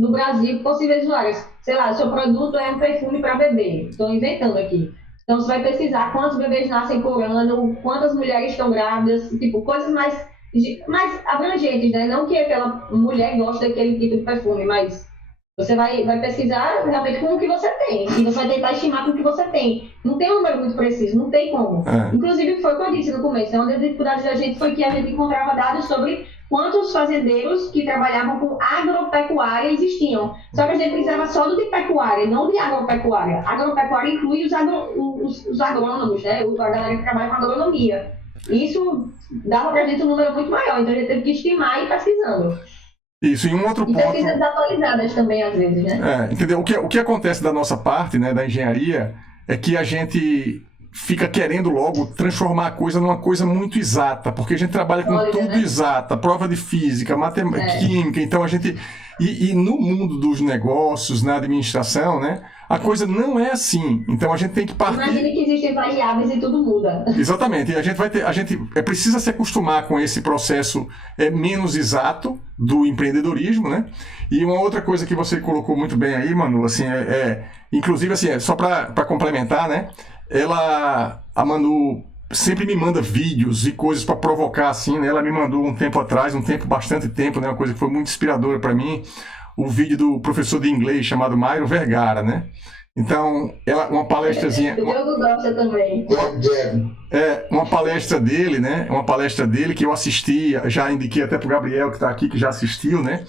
no Brasil, possíveis usuários. Sei lá, seu produto é um perfume para bebê. Estou inventando aqui. Então, você vai pesquisar quantos bebês nascem por ano, quantas mulheres estão grávidas, tipo, coisas mais abrangentes, né? Não que aquela mulher goste daquele tipo de perfume, mas você vai pesquisar realmente com o que você tem. E você vai tentar estimar com o que você tem. Não tem um número muito preciso, não tem como. Inclusive, foi o que eu disse no começo, né? Uma das dificuldades da gente foi que a gente encontrava dados sobre quantos fazendeiros que trabalhavam com agropecuária existiam. Só que a gente precisava só do de pecuária, não de agropecuária. Agropecuária inclui os agrônomos, né? A galera que trabalha com agronomia. Isso dava pra gente um número muito maior, então a gente teve que estimar e ir pesquisando. Isso, e um outro ponto... E pesquisas atualizadas também, às vezes, né? Entendeu? O que acontece da nossa parte, né, da engenharia, é que a gente fica querendo logo transformar a coisa numa coisa muito exata, porque a gente trabalha com tudo, né? Exata, prova de física, matemática, química, então a gente... E no mundo dos negócios, na administração, né, a coisa não é assim. Então a gente tem que partir... Imagine que existem variáveis e tudo muda. Exatamente. E a gente precisa se acostumar com esse processo menos exato do empreendedorismo, né? E uma outra coisa que você colocou muito bem aí, Manu, assim, inclusive assim, só para complementar, né? A Manu sempre me manda vídeos e coisas para provocar, assim, né? Ela me mandou um tempo atrás, bastante tempo, né? Uma coisa que foi muito inspiradora para mim, o vídeo do professor de inglês chamado Mário Vergara, né? Então, uma palestrazinha... O Diogo gosta também. Uma palestra dele, né? Uma palestra dele que eu assisti, já indiquei até pro Gabriel que está aqui, que já assistiu, né?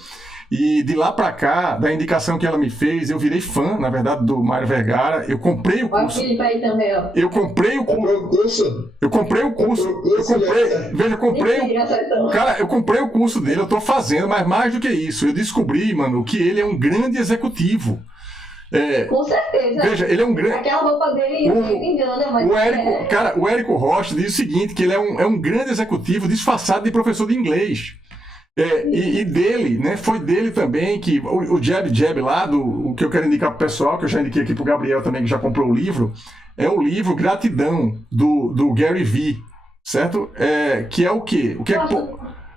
E de lá para cá, da indicação que ela me fez, eu virei fã, na verdade, do Mário Vergara. Eu comprei o curso. Eu comprei o curso. Cara, eu comprei o curso dele, eu tô fazendo, mas mais do que isso, eu descobri, mano, que ele é um grande executivo. Com certeza. Veja, ele é um grande... Aquela roupa dele me engana, mas... O Érico Rocha diz o seguinte, que ele é um grande executivo disfarçado de professor de inglês. E dele, né, foi dele também que o Jab lá, o que eu quero indicar pro pessoal, que eu já indiquei aqui pro Gabriel também, que já comprou o livro, é o livro Gratidão, do Gary Vee, certo? Que é o quê?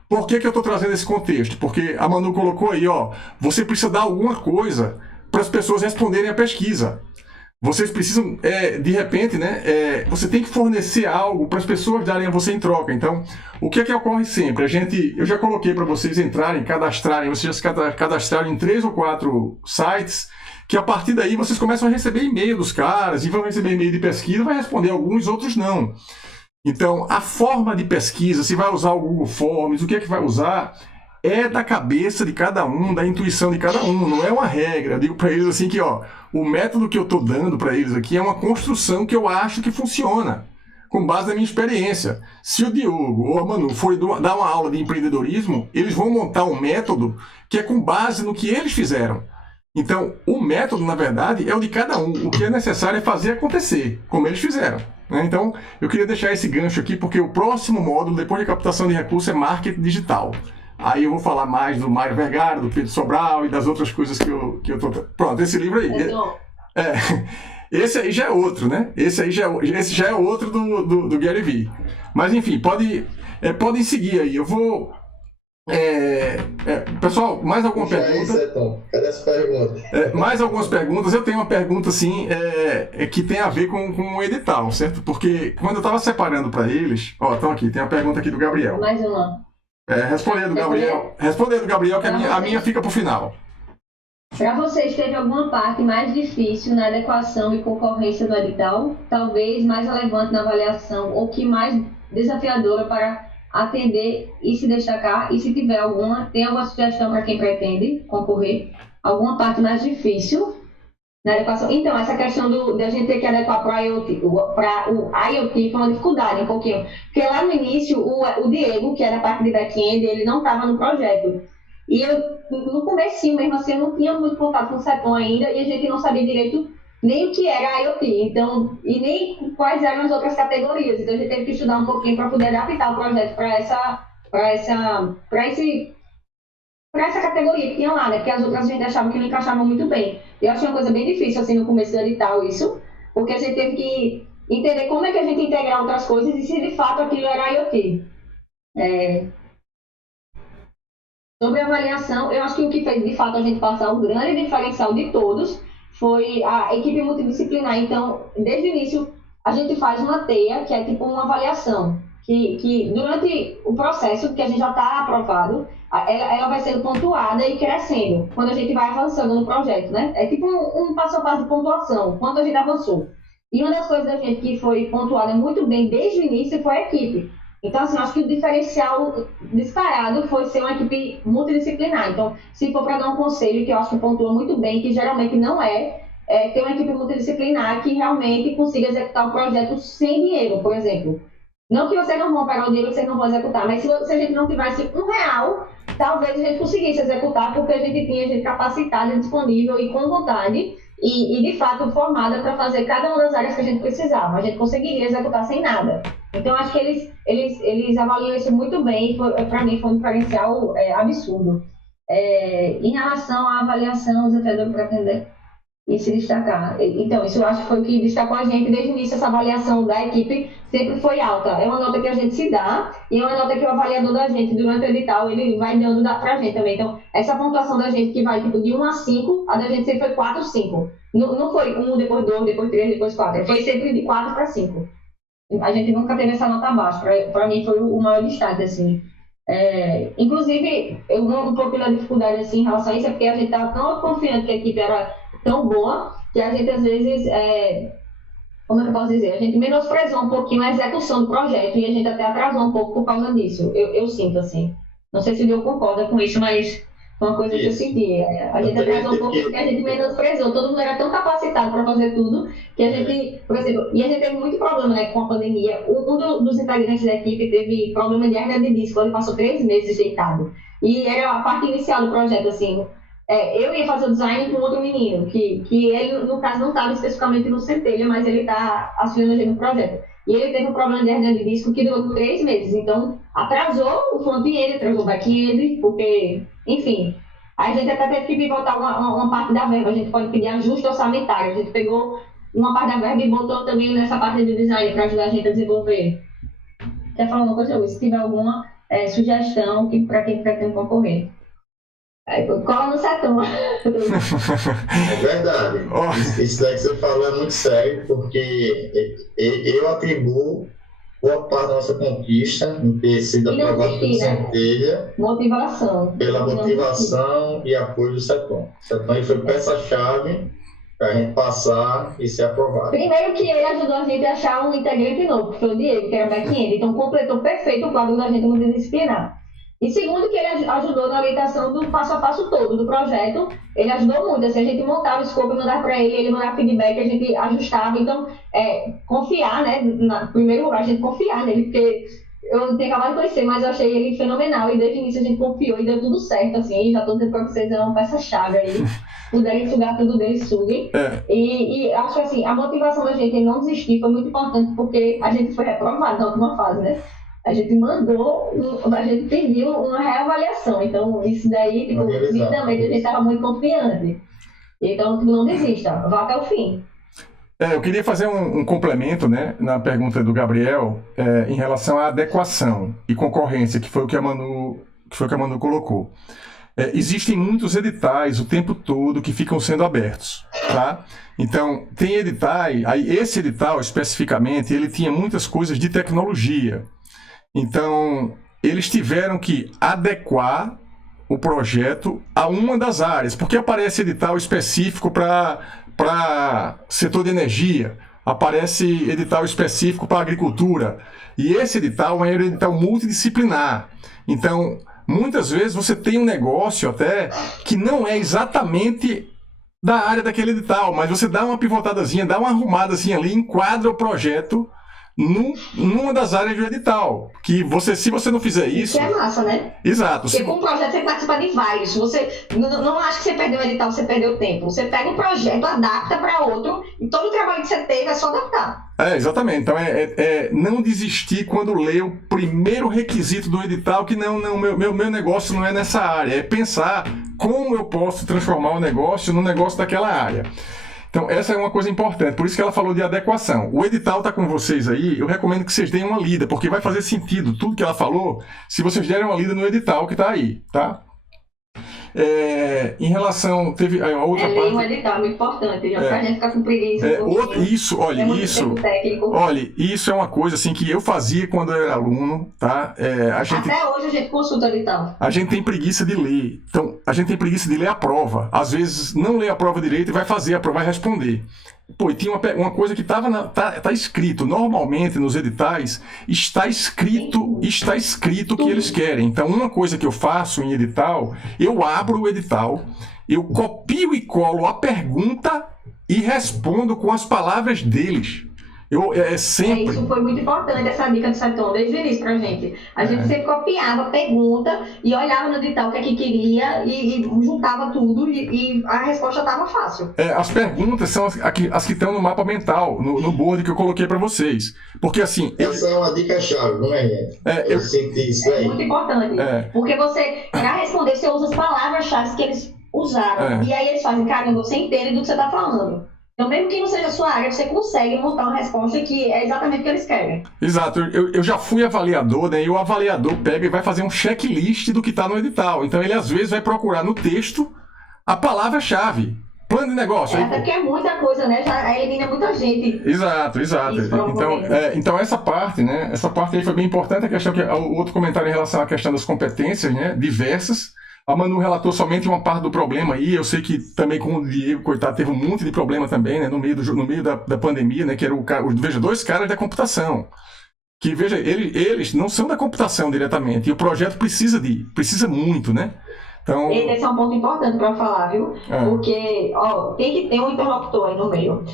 Por que eu estou trazendo esse contexto? Porque a Manu colocou aí, ó, você precisa dar alguma coisa para as pessoas responderem a pesquisa. Vocês precisam, de repente, né, você tem que fornecer algo para as pessoas darem a você em troca. Então, o que é que ocorre sempre? Eu já coloquei para vocês cadastrarem, vocês já se cadastrarem em 3 ou 4 sites, que a partir daí vocês começam a receber e-mail dos caras, e vão receber e-mail de pesquisa, vai responder alguns, outros não. Então, a forma de pesquisa, se vai usar o Google Forms, o que é que vai usar, é da cabeça de cada um, da intuição de cada um, não é uma regra. Eu digo para eles assim que, ó, o método que eu estou dando para eles aqui é uma construção que eu acho que funciona, com base na minha experiência. Se o Diogo ou a Manu for dar uma aula de empreendedorismo, eles vão montar um método que é com base no que eles fizeram. Então, o método, na verdade, é o de cada um. O que é necessário é fazer acontecer, como eles fizeram. Então, eu queria deixar esse gancho aqui, porque o próximo módulo, depois de captação de recursos, é marketing digital. Aí eu vou falar mais do Mário Vergara, do Pedro Sobral e das outras coisas que eu tô... Pronto, esse livro aí. Esse aí já é outro, né? Esse já é outro do Gary Vee. Mas enfim, podem seguir aí. Eu vou... pessoal, mais alguma pergunta? Cadê essa pergunta? Mais algumas perguntas. Eu tenho uma pergunta assim, que tem a ver com o edital, certo? Porque quando eu estava separando para eles... Ó, estão aqui, tem uma pergunta aqui do Gabriel. Mais uma. Respondendo, Gabriel. Respondendo, Gabriel, que a minha fica pro final. Para vocês, teve alguma parte mais difícil na adequação e concorrência do edital? Talvez mais relevante na avaliação ou que mais desafiadora para atender e se destacar? E se tiver alguma, tem alguma sugestão para quem pretende concorrer? Alguma parte mais difícil na adequação? Então, essa questão da gente ter que adequar para o IoT foi uma dificuldade um pouquinho. Porque lá no início, o Diego, que era a parte de back-end, ele não estava no projeto. E eu, no comecinho mesmo assim, eu não tinha muito contato com o CEPOM ainda e a gente não sabia direito nem o que era IoT, então, e nem quais eram as outras categorias. Então, a gente teve que estudar um pouquinho para poder adaptar o projeto para essa categoria que tinha lá, né? Porque as outras a gente achava que não encaixavam muito bem. Eu achei uma coisa bem difícil, assim, no começo do edital, isso, porque a gente teve que entender como é que a gente integrar outras coisas e se de fato aquilo era IoT. Sobre a avaliação, eu acho que o que fez de fato a gente passar o grande diferencial de todos foi a equipe multidisciplinar. Então, desde o início, a gente faz uma teia, que é tipo uma avaliação, que durante o processo, que a gente já está aprovado, ela vai sendo pontuada e crescendo, quando a gente vai avançando no projeto, né? É tipo um passo a passo de pontuação, quanto a gente avançou. E uma das coisas da gente que foi pontuada muito bem desde o início foi a equipe. Então, assim, acho que o diferencial disparado foi ser uma equipe multidisciplinar. Então, se for para dar um conselho, que eu acho que pontua muito bem, que geralmente não ter uma equipe multidisciplinar que realmente consiga executar o projeto sem dinheiro, por exemplo. Não que vocês não vão pegar o dinheiro, vocês não vão executar, mas se a gente não tivesse R$1, talvez a gente conseguisse executar, porque a gente tinha gente capacitada, disponível e com vontade, e de fato formada para fazer cada uma das áreas que a gente precisava. A gente conseguiria executar sem nada. Então, acho que eles avaliam isso muito bem, para mim foi um diferencial absurdo. Em relação à avaliação, o desafiador pretender e se destacar. Então, isso eu acho que foi o que destacou a gente desde o início. Essa avaliação da equipe sempre foi alta. É uma nota que a gente se dá e é uma nota que o avaliador da gente, durante o edital, ele vai dando para a gente também. Então, essa pontuação da gente que vai tipo, de 1 a 5, a da gente sempre foi 4, 5. Não foi 1, depois 2, depois 3, depois 4. Foi sempre de 4 para 5. A gente nunca teve essa nota baixa. Para mim, foi o maior destaque, assim. Inclusive, eu um pouco da dificuldade assim, em relação a isso, é porque a gente estava tão confiante que a equipe era tão boa, que a gente às vezes, como eu posso dizer, a gente menosprezou um pouquinho a execução do projeto e a gente até atrasou um pouco por causa disso. Eu sinto assim. Não sei se o Diogo concorda com isso, mas foi uma coisa que eu senti. A gente atrasou um pouco porque a gente menosprezou. Todo mundo era tão capacitado para fazer tudo que a gente, por exemplo, e a gente teve muito problema, né, com a pandemia. Um dos integrantes da equipe teve problema de hernia de disco, ele passou 3 meses deitado. E era a parte inicial do projeto, assim. Eu ia fazer o design com outro menino, que ele, no caso, não estava especificamente no Centelha, mas ele está assumindo a gente no projeto. E ele teve um problema de hernia de disco que durou 3 meses. Então, atrasou o front-end, atrasou o back-end, porque, enfim, a gente até teve que pivotar uma parte da verba. A gente pode pedir ajuste orçamentário. A gente pegou uma parte da verba e botou também nessa parte de design para ajudar a gente a desenvolver. Quer falar uma coisa, Luiz? Se tiver alguma sugestão para quem pretende concorrer. Cola no CEPOM. É verdade. Isso daí que você falou é muito sério, porque eu atribuo boa parte da nossa conquista em ter sido aprovado pelo Centelha. Motivação. Pela motivação e apoio do CEPOM. O CEPOM foi peça-chave para a gente passar e ser aprovado. Primeiro que ele ajudou a gente a achar um integrante novo, que foi o Diego, que era back-end. Então completou perfeito o quadro da gente multidisciplinar. E segundo que ele ajudou na orientação do passo a passo todo do projeto, ele ajudou muito. Assim, a gente montava o escopo, mandava para ele mandava feedback, a gente ajustava. Então, confiar, né? Em primeiro lugar, a gente confiar nele, porque eu não tinha acabado de conhecer, mas eu achei ele fenomenal. E desde o início a gente confiou e deu tudo certo, assim. Já estou dizendo para vocês, é uma peça-chave aí. Puderem sugar tudo dele, suguem. E acho que assim, a motivação da gente em não desistir foi muito importante, porque a gente foi reprovado na última fase, né? A gente pediu uma reavaliação. Então, isso daí, tipo, nitidamente, a gente estava muito confiante. Então, tipo, não desista, vá até o fim. Eu queria fazer um complemento, né, na pergunta do Gabriel, em relação à adequação e concorrência, que foi o que a Manu colocou. Existem muitos editais o tempo todo que ficam sendo abertos, tá? Então, tem editais, aí esse edital especificamente, ele tinha muitas coisas de tecnologia. Então, eles tiveram que adequar o projeto a uma das áreas, porque aparece edital específico para setor de energia, aparece edital específico para agricultura, e esse edital é um edital multidisciplinar. Então, muitas vezes você tem um negócio até que não é exatamente da área daquele edital, mas você dá uma pivotadazinha, dá uma arrumadazinha ali, enquadra o projeto numa das áreas do edital. Que você, se você não fizer isso... Isso é massa, né? Exato. Porque com o projeto você participa de vários. Você não acha que você perdeu o edital, você perdeu tempo. Você pega um projeto, adapta para outro, e todo o trabalho que você teve é só adaptar. Exatamente. Então, não desistir quando lê o primeiro requisito do edital, que meu negócio não é nessa área. É pensar como eu posso transformar o negócio no negócio daquela área. Então, essa é uma coisa importante. Por isso que ela falou de adequação. O edital está com vocês aí. Eu recomendo que vocês deem uma lida, porque vai fazer sentido tudo que ela falou se vocês derem uma lida no edital que está aí, tá? Em relação... Teve a outra parte... um edital muito importante, já pra gente ficar com preguiça. Isso é uma coisa assim que eu fazia quando eu era aluno, tá? Até hoje a gente consulta edital. A gente tem preguiça de ler. Então, a gente tem preguiça de ler a prova. Às vezes, não lê a prova direito e vai fazer a prova, vai responder. Pô, e tinha uma coisa que tá escrito. Normalmente, nos editais, está escrito o que eles querem. Então, uma coisa que eu faço em edital, eu abro o edital, eu copio e colo a pergunta e respondo com as palavras deles. Sempre... Isso foi muito importante, essa dica do Seton, desde o início pra gente. A gente sempre copiava a pergunta e olhava no edital o que é que queria e juntava tudo e a resposta estava fácil. As perguntas são as que estão no mapa mental, no board que eu coloquei para vocês. Porque assim... Essa é uma dica-chave, não é, gente? Eu senti isso aí. É muito importante. Porque você, para responder, você usa as palavras-chave que eles usaram. E aí eles fazem, caramba, você entende do que você está falando. Então, mesmo que não seja a sua área, você consegue montar uma resposta que é exatamente o que eles querem. Exato. Eu já fui avaliador, né? E o avaliador pega e vai fazer um checklist do que está no edital. Então, ele às vezes vai procurar no texto a palavra-chave. Plano de negócio. Até porque é muita coisa, né? Já elimina muita gente. Exato. Então, essa parte, né? Essa parte aí foi bem importante. A questão que o outro comentário em relação à questão das competências, né? Diversas. A Manu relatou somente uma parte do problema aí. Eu sei que também com o Diego, coitado, teve um monte de problema também, né? No meio da pandemia, né? Que era veja, dois caras da computação. Que, veja, eles não são da computação diretamente. E o projeto precisa muito, né? Então... Esse é um ponto importante para falar, viu? Porque, tem que ter um interlocutor aí no meio.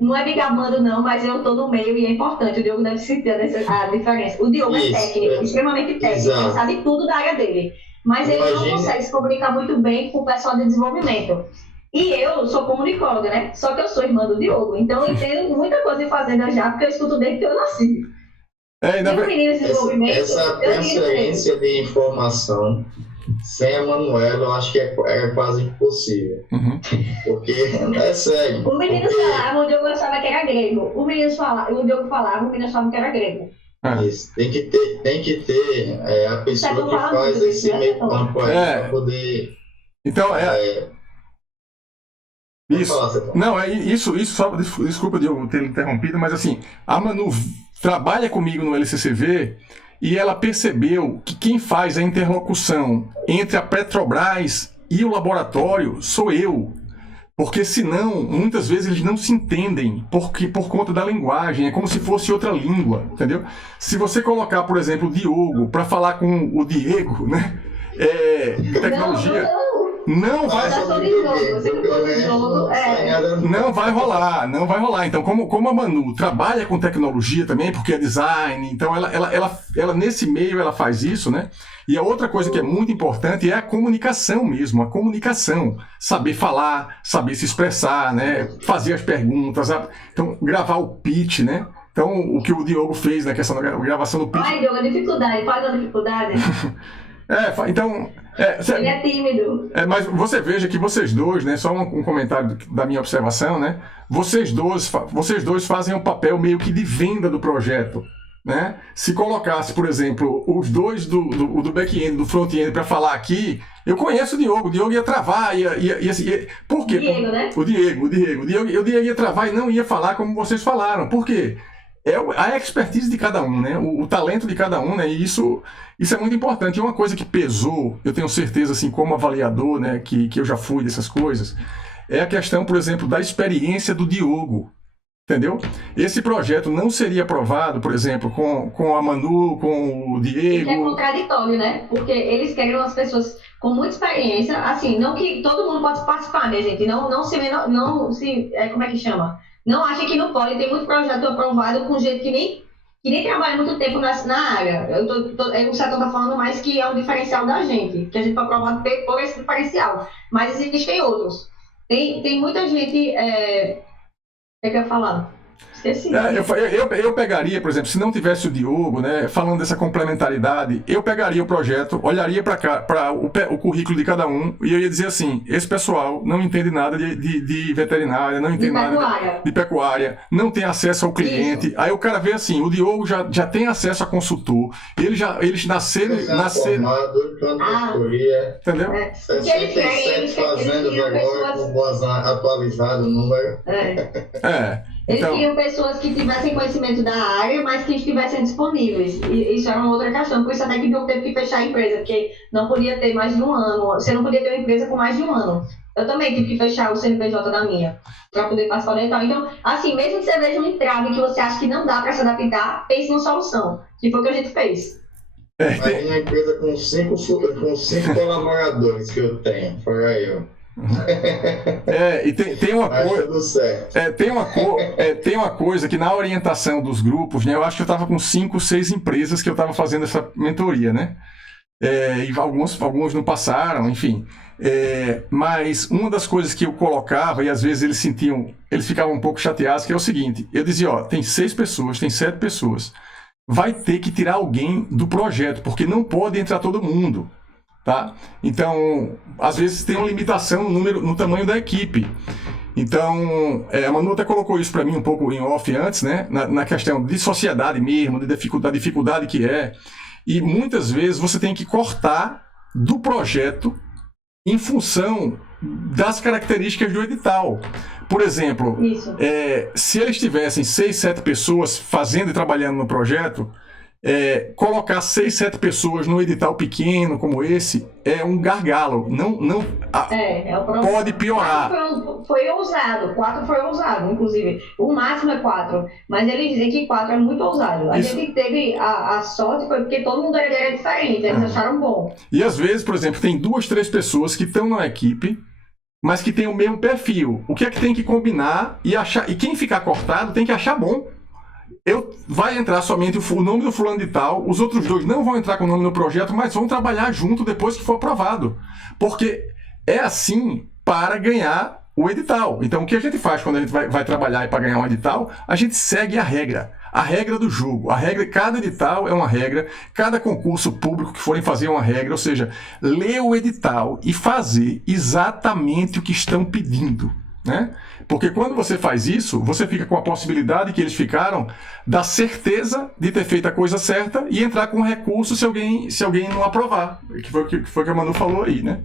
Não é me gabando não, mas eu estou no meio e é importante. O Diogo deve sentir a diferença. O Diogo é técnico, extremamente técnico. Ele sabe tudo da área dele. Mas ele não consegue se comunicar muito bem com o pessoal de desenvolvimento. E eu sou comunicóloga, né? Só que eu sou irmã do Diogo. Então eu entendo muita coisa de fazenda já, porque eu escuto desde que eu nasci. Essa transferência de informação sem a Manuela, eu acho que é quase impossível. Porque é sério. O menino falava, o Diogo achava que era grego. O Diogo falava, o menino achava que era grego. Isso. Tem que ter a pessoa que faz esse meio campo aí para poder... Então, isso só, desculpa eu ter interrompido, mas assim, a Manu trabalha comigo no LCCV e ela percebeu que quem faz a interlocução entre a Petrobras e o laboratório sou eu. Porque senão, muitas vezes eles não se entendem por conta da linguagem, é como se fosse outra língua, entendeu? Se você colocar, por exemplo, o Diogo para falar com o Diego, né? Tecnologia... Não vai rolar. Então, como a Manu trabalha com tecnologia também, porque é design, então ela nesse meio ela faz isso, né? E a outra coisa que é muito importante é a comunicação mesmo, a comunicação. Saber falar, saber se expressar, né? Fazer as perguntas, então gravar o pitch, né? Então, o que o Diogo fez na questão da gravação do pitch... Diogo, a dificuldade, faz a dificuldade. Ele é tímido. Mas você veja que vocês dois, né? Só um comentário da minha observação, né? Vocês dois fazem um papel meio que de venda do projeto, né? Se colocasse, por exemplo, os dois do back-end, do front-end para falar aqui, eu conheço o Diogo ia travar, por quê? Diego, né? O Diego ia travar e não ia falar como vocês falaram. Por quê? a expertise de cada um, né? O talento de cada um, né? E isso é muito importante. E uma coisa que pesou, eu tenho certeza, assim, como avaliador, né, que eu já fui dessas coisas, é a questão, por exemplo, da experiência do Diogo. Entendeu? Esse projeto não seria aprovado, por exemplo, com a Manu, com o Diego. Que é contraditório, né? Porque eles querem umas pessoas com muita experiência, assim, não que todo mundo pode participar, né, gente? Não se como é que chama? Não acha que não pode. Tem muito projeto aprovado com gente que nem trabalha muito tempo na área. O setor está falando mais que é um diferencial da gente, que a gente foi aprovado por esse diferencial. Mas existem outros. Tem muita gente... O que eu ia falar? Esqueci. Eu pegaria, por exemplo, se não tivesse o Diogo, né, falando dessa complementaridade, eu pegaria o projeto, olharia para o currículo de cada um e eu ia dizer assim, esse pessoal não entende nada de veterinária, não entende nada de pecuária, não tem acesso ao cliente. Isso. Aí o cara vê assim, o Diogo já tem acesso a consultor, eles nasceram... Entendeu? Porque eles querem fazendas agora com boas atualizado o número. Eles Então, queriam pessoas que tivessem conhecimento da área, mas que estivessem disponíveis. E isso era uma outra questão. Por isso até que eu teve que fechar a empresa, porque não podia ter mais de um ano. Você não podia ter uma empresa com mais de um ano. Eu também tive que fechar o CNPJ da minha, para poder participar do edital. Então, assim, mesmo que você veja um entrave que você acha que não dá para se adaptar, pense numa solução. Que foi o que a gente fez. Mas uma empresa com cinco colaboradores que eu tenho, fora eu. E tem uma coisa. Tem uma coisa que na orientação dos grupos, né? Eu acho que eu estava com 5, 6 empresas que eu estava fazendo essa mentoria, né? E alguns não passaram, enfim. Mas uma das coisas que eu colocava, e às vezes eles ficavam um pouco chateados, que é o seguinte: eu dizia, ó, tem 6 pessoas, tem 7 pessoas, vai ter que tirar alguém do projeto, porque não pode entrar todo mundo. Tá? Então, às vezes tem uma limitação no tamanho da equipe. Então, a Manu até colocou isso para mim um pouco em off antes, né? Na questão de sociedade mesmo, da dificuldade que é. E muitas vezes você tem que cortar do projeto em função das características do edital. Por exemplo, se eles tivessem 6, 7 pessoas fazendo e trabalhando no projeto, colocar 6, 7 pessoas num edital pequeno como esse é um gargalo. Pode piorar. 4 foi ousado, inclusive. O máximo é 4, mas ele dizem que 4 é muito ousado. A gente teve a sorte, foi porque todo mundo era diferente, eles acharam bom. E às vezes, por exemplo, tem 2, 3 pessoas que estão na equipe, mas que tem o mesmo perfil. O que é que tem que combinar e achar? E quem ficar cortado tem que achar bom. Vai entrar somente o nome do fulano de tal, os outros 2 não vão entrar com o nome no projeto, mas vão trabalhar junto depois que for aprovado. Porque é assim para ganhar o edital. Então, o que a gente faz quando a gente vai trabalhar para ganhar um edital? A gente segue a regra do jogo. Cada edital é uma regra, cada concurso público que forem fazer é uma regra, ou seja, ler o edital e fazer exatamente o que estão pedindo. Né? Porque quando você faz isso, você fica com a possibilidade que eles ficaram da certeza de ter feito a coisa certa e entrar com recurso se alguém não aprovar, que foi o que a Manu falou aí, né?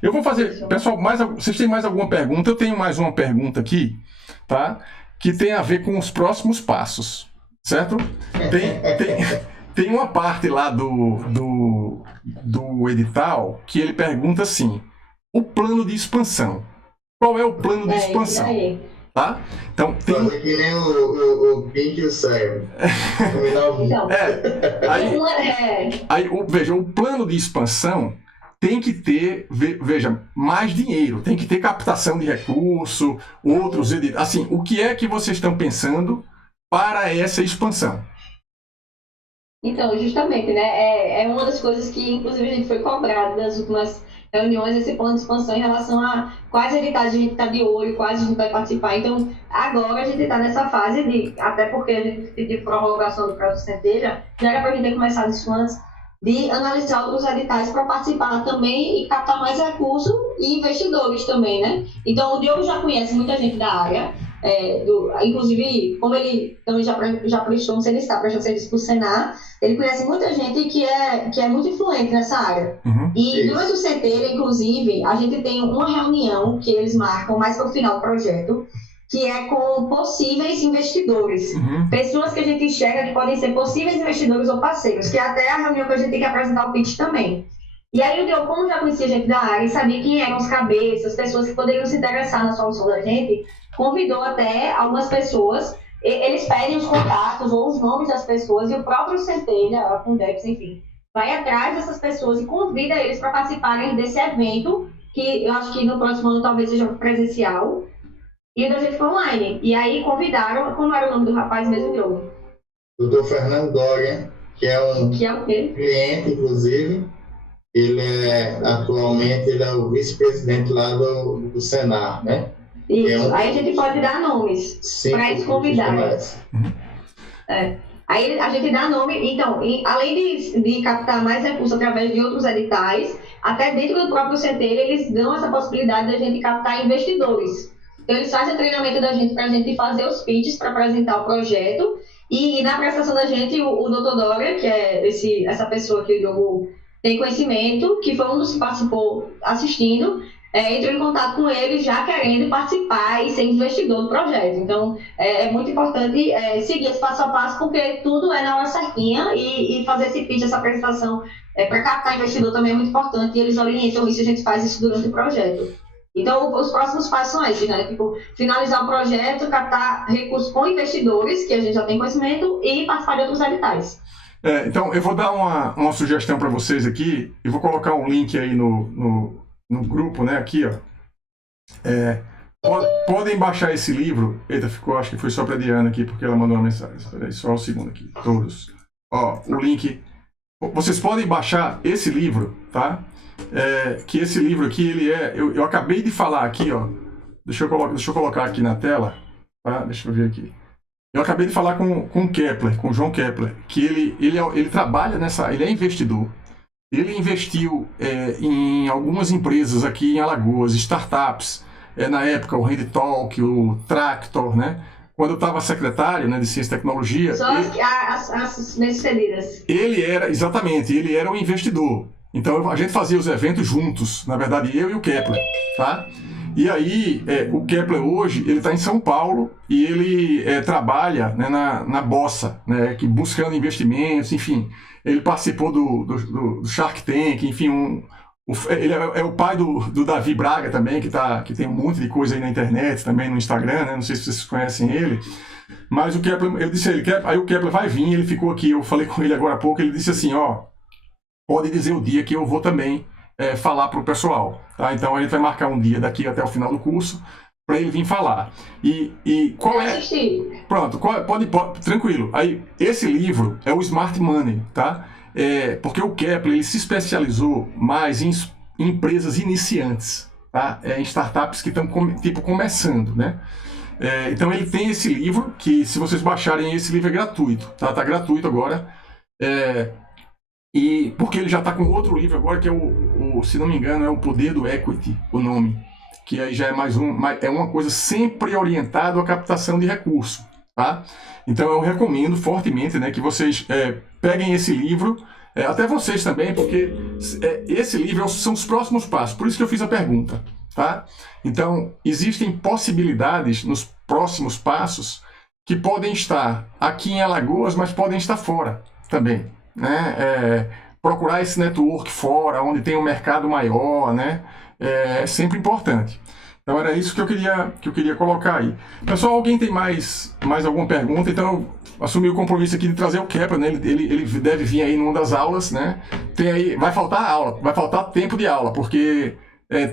Eu vou fazer, pessoal, vocês têm mais alguma pergunta? Eu tenho mais uma pergunta aqui, tá? Que tem a ver com os próximos passos, certo? Tem uma parte lá do edital que ele pergunta assim: o plano de expansão. Qual é o plano de expansão? Tá? Então, fazer que nem o Pink e o Cérebro. Veja, o plano de expansão tem que ter, mais dinheiro, tem que ter captação de recurso, outros editores. Assim, o que é que vocês estão pensando para essa expansão? Então, justamente, né? É uma das coisas que, inclusive, a gente foi cobrado das últimas reuniões, esse plano de expansão em relação a quais editais a gente está de olho, quais a gente vai participar. Então, agora a gente está nessa fase até porque a gente pediu prorrogação do prazo de centelha, já era para a gente ter começado isso antes, de analisar outros editais para participar também e captar mais recursos e investidores também, né? Então, o Diogo já conhece muita gente da área, inclusive, como ele também já prestou, não sei se está prestando serviço para o Senar, ele conhece muita gente que é muito influente nessa área. Uhum. E durante o centelha, inclusive, a gente tem uma reunião que eles marcam mais para o final do projeto, que é com possíveis investidores. Pessoas que a gente enxerga que podem ser possíveis investidores ou parceiros, que é até a reunião que a gente tem que apresentar o pitch também. E aí o Diogo, como já conhecia gente da área e sabia quem eram os cabeças, pessoas que poderiam se interessar na solução da gente, convidou até algumas pessoas. Eles pedem os contatos ou os nomes das pessoas e o próprio Centelha, a Fundeps, enfim, vai atrás dessas pessoas e convida eles para participarem desse evento, que eu acho que no próximo ano talvez seja presencial, e da gente foi online. E aí convidaram, como era o nome do rapaz mesmo, Diogo? Doutor Fernando Dorian, que é um Que é o quê? cliente, inclusive. Atualmente ele é o vice-presidente lá do Senar, né? Isso, aí a gente pode dar nomes para eles convidarem. Aí a gente dá nome, então, além de captar mais recursos através de outros editais, até dentro do próprio Centelha eles dão essa possibilidade da gente captar investidores. Então eles fazem o treinamento da gente para a gente fazer os pitches para apresentar o projeto, e na apresentação da gente o Dr. Dória, que é essa pessoa que o Diogo tem conhecimento, que foi um dos que participou assistindo, entrou em contato com ele já querendo participar e ser investidor do projeto. Então, é muito importante seguir esse passo a passo, porque tudo é na hora certinha, e fazer esse pitch, essa apresentação para captar investidor também é muito importante, e eles orientam isso, a gente faz isso durante o projeto. Então, os próximos passos são esses, né? Tipo, finalizar o projeto, captar recursos com investidores, que a gente já tem conhecimento, e participar de outros editais. Então, eu vou dar uma sugestão para vocês aqui, e vou colocar um link aí no grupo, né, aqui, ó. Podem baixar esse livro. Eita, acho que foi só para a Diana aqui, porque ela mandou uma mensagem. Espera aí, só um segundo aqui, todos. Ó, o link. Vocês podem baixar esse livro, tá? Que esse livro aqui, ele eu acabei de falar aqui, ó. Deixa eu colocar aqui na tela, tá? Deixa eu ver aqui. Eu acabei de falar com o Kepler, com o João Kepler, que ele trabalha ele é investidor. Ele investiu em algumas empresas aqui em Alagoas, startups, na época o Handtalk, o Tractor, né? Quando eu estava secretário, né, de Ciência e Tecnologia... Só as bem-sucedidas. Ele era um investidor. Então a gente fazia os eventos juntos, na verdade eu e o Kepler, tá? E aí, o Kepler hoje, ele está em São Paulo e ele trabalha, né, na Bossa, né, buscando investimentos, enfim. Ele participou do Shark Tank, enfim, ele é o pai do Davi Braga também, que tem um monte de coisa aí na internet, também no Instagram, né, não sei se vocês conhecem ele. Mas o Kepler, eu disse a ele, aí o Kepler vai vir, ele ficou aqui, eu falei com ele agora há pouco, ele disse assim, ó, pode dizer o dia que eu vou também falar para o pessoal, tá? Então a gente vai marcar um dia daqui até o final do curso para ele vir falar. E qual é? Pronto, pode, tranquilo. Aí esse livro é o Smart Money, tá? Porque o Kepler ele se especializou mais em empresas iniciantes, tá? Em startups que estão começando, né? Então ele tem esse livro que, se vocês baixarem, esse livro é gratuito, tá? Tá gratuito agora. E porque ele já está com outro livro agora, que é se não me engano, é O Poder do Equity, o nome, que aí já é uma coisa sempre orientada à captação de recurso, tá? Então eu recomendo fortemente, né, que vocês peguem esse livro, até vocês também, porque esse livro são os próximos passos, por isso que eu fiz a pergunta, tá? Então existem possibilidades nos próximos passos que podem estar aqui em Alagoas, mas podem estar fora também. Né? Procurar esse network fora, onde tem um mercado maior, né? É sempre importante. Então era isso que eu queria colocar aí. Pessoal, alguém tem mais alguma pergunta? Então eu assumi o compromisso aqui de trazer o Kepler, né? Ele deve vir aí numa das aulas, né? Vai faltar aula, vai faltar tempo de aula, porque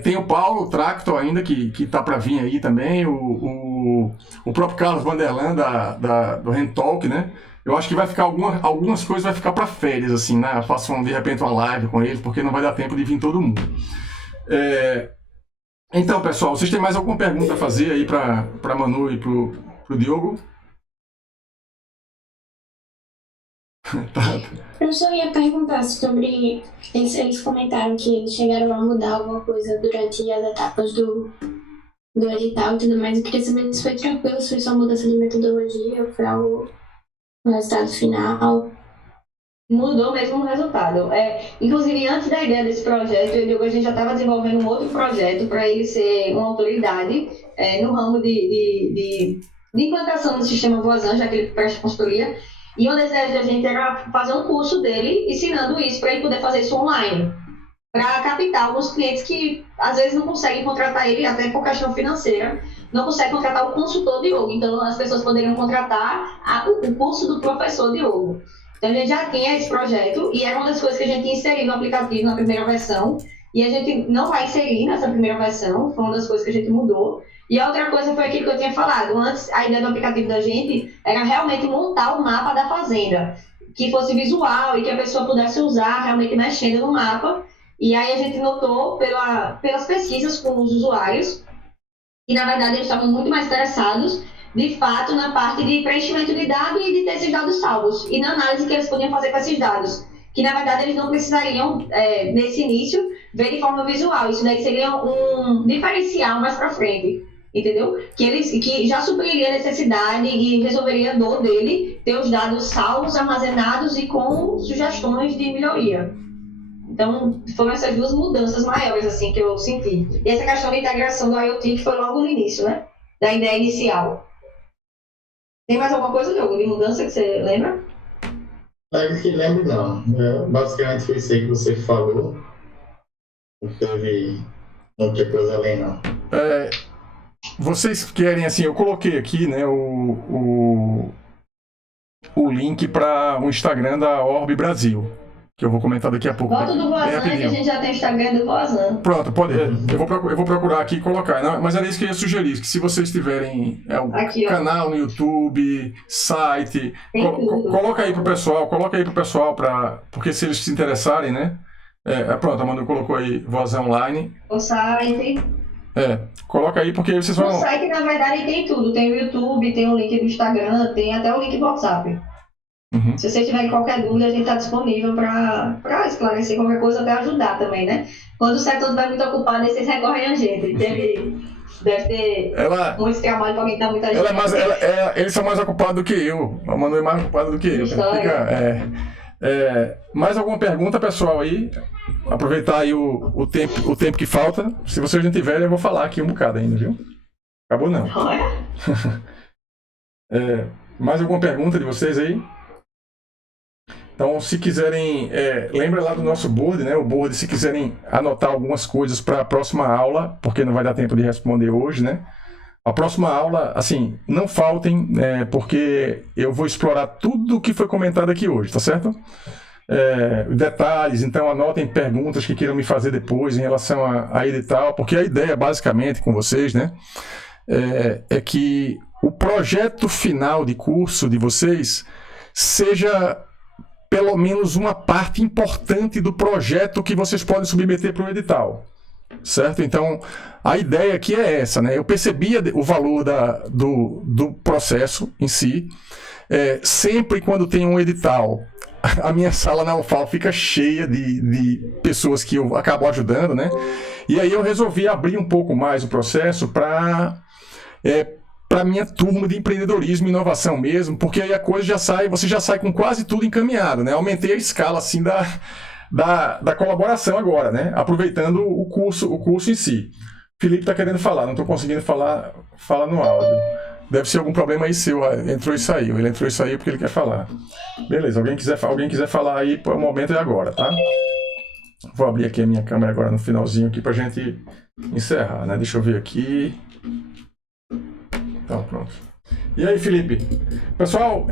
tem o Paulo, o Tractor ainda, que tá para vir aí também, o próprio Carlos Vanderlan do Handtalk, né? Eu acho que vai ficar algumas coisas vai ficar para férias, assim, né? Façam de repente uma live com ele, porque não vai dar tempo de vir todo mundo. Então, pessoal, vocês têm mais alguma pergunta a fazer aí para Manu e pro Diogo? Eu só ia perguntar sobre... Eles comentaram que eles chegaram a mudar alguma coisa durante as etapas do edital e tudo mais. Eu queria saber se foi tranquilo, se foi só mudança de metodologia, ou foi algo no resultado final. Mudou mesmo o resultado. Inclusive, antes da ideia desse projeto, eu e o Diogo, a gente já estava desenvolvendo um outro projeto para ele ser uma autoridade no ramo de implantação do sistema Voazan, já que ele presta consultoria. E uma das ideias da gente era fazer um curso dele, ensinando isso, para ele poder fazer isso online, para captar alguns clientes que às vezes não conseguem contratar ele, até por questão financeira, não conseguem contratar o consultor Diogo. Então, as pessoas poderiam contratar o curso do professor Diogo. Então, a gente já tinha esse projeto e era uma das coisas que a gente inseriu no aplicativo na primeira versão e a gente não vai inserir nessa primeira versão, foi uma das coisas que a gente mudou. E a outra coisa foi aquilo que eu tinha falado. Antes, a ideia do aplicativo da gente era realmente montar o mapa da fazenda, que fosse visual e que a pessoa pudesse usar realmente mexendo no mapa. E aí a gente notou pelas pesquisas com os usuários que, na verdade, eles estavam muito mais interessados de fato, na parte de preenchimento de dados e de ter esses dados salvos, e na análise que eles podiam fazer com esses dados, que na verdade eles não precisariam, nesse início, ver de forma visual. Isso daí seria um diferencial mais para frente, entendeu? Que já supriria a necessidade e resolveria a dor dele ter os dados salvos, armazenados e com sugestões de melhoria. Então, foram essas duas mudanças maiores assim, que eu senti. E essa questão da integração do IoT, que foi logo no início, né? Da ideia inicial. Tem mais alguma coisa, Diogo, de mudança que você lembra? Que lembro, não. Basicamente foi isso aí que você falou. Não teve outra coisa além, não. Vocês querem, assim, eu coloquei aqui, né, o link para o Instagram da Orb Brasil, que eu vou comentar daqui a pouco. Volta do Voazan, que a gente já tem Instagram do Voazan. Pronto, pode. Eu vou procurar aqui e colocar. Não, mas era isso que eu ia sugerir, que se vocês tiverem aqui, canal no YouTube, site, coloca aí pro pessoal, porque se eles se interessarem, né? Pronto, a Manu colocou aí Voazan Online. O site. Coloca aí, porque vocês vão... No site, na verdade, tem tudo. Tem o YouTube, tem o link do Instagram, tem até o link do WhatsApp. Uhum. Se vocês tiverem qualquer dúvida, a gente está disponível para esclarecer qualquer coisa, até ajudar também, né? Quando o setor estiver muito ocupado, aí vocês recorrem a gente. Deve ter muito trabalho para aumentar muita gente. Eles são mais ocupados do que eu. A Manu é mais ocupada do que eu. Mais alguma pergunta, pessoal, aí? Aproveitar aí o tempo que falta. Se vocês não tiverem, eu vou falar aqui um bocado ainda, viu? Acabou não. Mais alguma pergunta de vocês aí? Então, se quiserem, lembra lá do nosso board, né? O board, se quiserem anotar algumas coisas para a próxima aula, porque não vai dar tempo de responder hoje, né? A próxima aula, assim, não faltem, porque eu vou explorar tudo o que foi comentado aqui hoje, tá certo? Detalhes, então anotem perguntas que queiram me fazer depois em relação a edital, porque a ideia, basicamente, com vocês, né? É que o projeto final de curso de vocês seja pelo menos uma parte importante do projeto que vocês podem submeter para o edital, certo? Então, a ideia aqui é essa, né? Eu percebia o valor do processo em si, sempre quando tem um edital, a minha sala na UFAL fica cheia de pessoas que eu acabo ajudando, né? E aí eu resolvi abrir um pouco mais o processo para minha turma de empreendedorismo e inovação mesmo, porque aí a coisa você já sai com quase tudo encaminhado, né? Aumentei a escala, assim, da colaboração agora, né? Aproveitando o curso em si. Felipe está querendo falar, não estou conseguindo falar no áudio. Deve ser algum problema aí seu, entrou e saiu. Ele entrou e saiu porque ele quer falar. Beleza, alguém quiser falar aí, o momento é agora, tá? Vou abrir aqui a minha câmera agora no finalzinho aqui pra gente encerrar, né? Deixa eu ver aqui. Então, pronto. E aí, Felipe? Pessoal,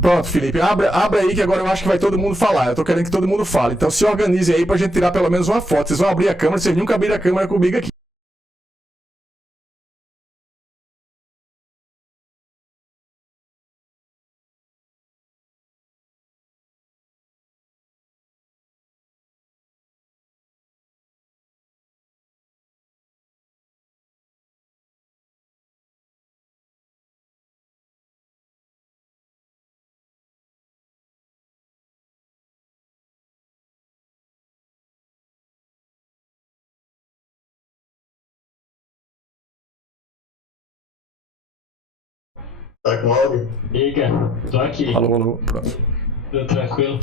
pronto, Felipe, abra aí que agora eu acho que vai todo mundo falar. Eu tô querendo que todo mundo fale. Então se organize aí pra gente tirar pelo menos uma foto. Vocês vão abrir a câmera, vocês nunca abriram a câmera comigo aqui. Tá com áudio? Liga, tô aqui. Alô, pronto. Tudo tranquilo.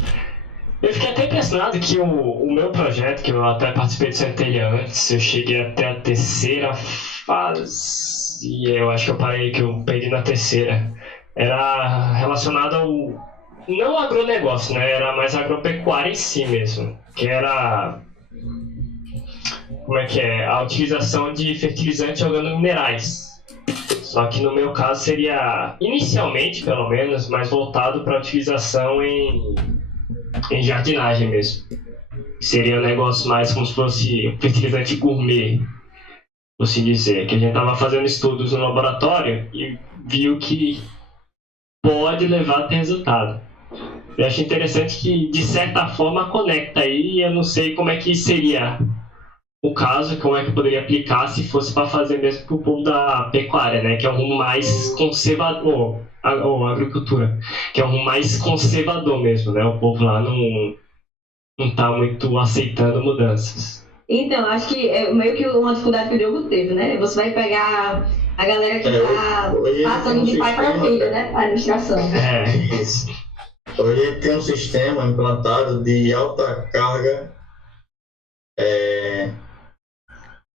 Eu fiquei até impressionado que o meu projeto, que eu até participei de centelha antes, eu cheguei até a terceira fase, e eu acho que eu parei, que eu perdi na terceira. Era relacionado ao, não agronegócio, né? Era mais agropecuária em si mesmo, que era, como é que é? A utilização de fertilizantes organominerais. Só que no meu caso seria, inicialmente pelo menos, mais voltado para a utilização em jardinagem mesmo. Seria um negócio mais como se fosse um fertilizante gourmet, por assim dizer. Que a gente estava fazendo estudos no laboratório e viu que pode levar a ter resultado. Eu acho interessante que, de certa forma, conecta aí. Eu não sei como é que seria o caso, como é que eu poderia aplicar se fosse para fazer mesmo para o povo da pecuária, né? Que é um rumo mais conservador, ou agricultura, que é um rumo mais conservador mesmo, né? O povo lá não tá muito aceitando mudanças. Então, acho que é meio que uma dificuldade que o Diogo teve, né? Você vai pegar a galera que está passando de pai para filho, né? A administração. Isso. Hoje tem um sistema implantado de alta carga.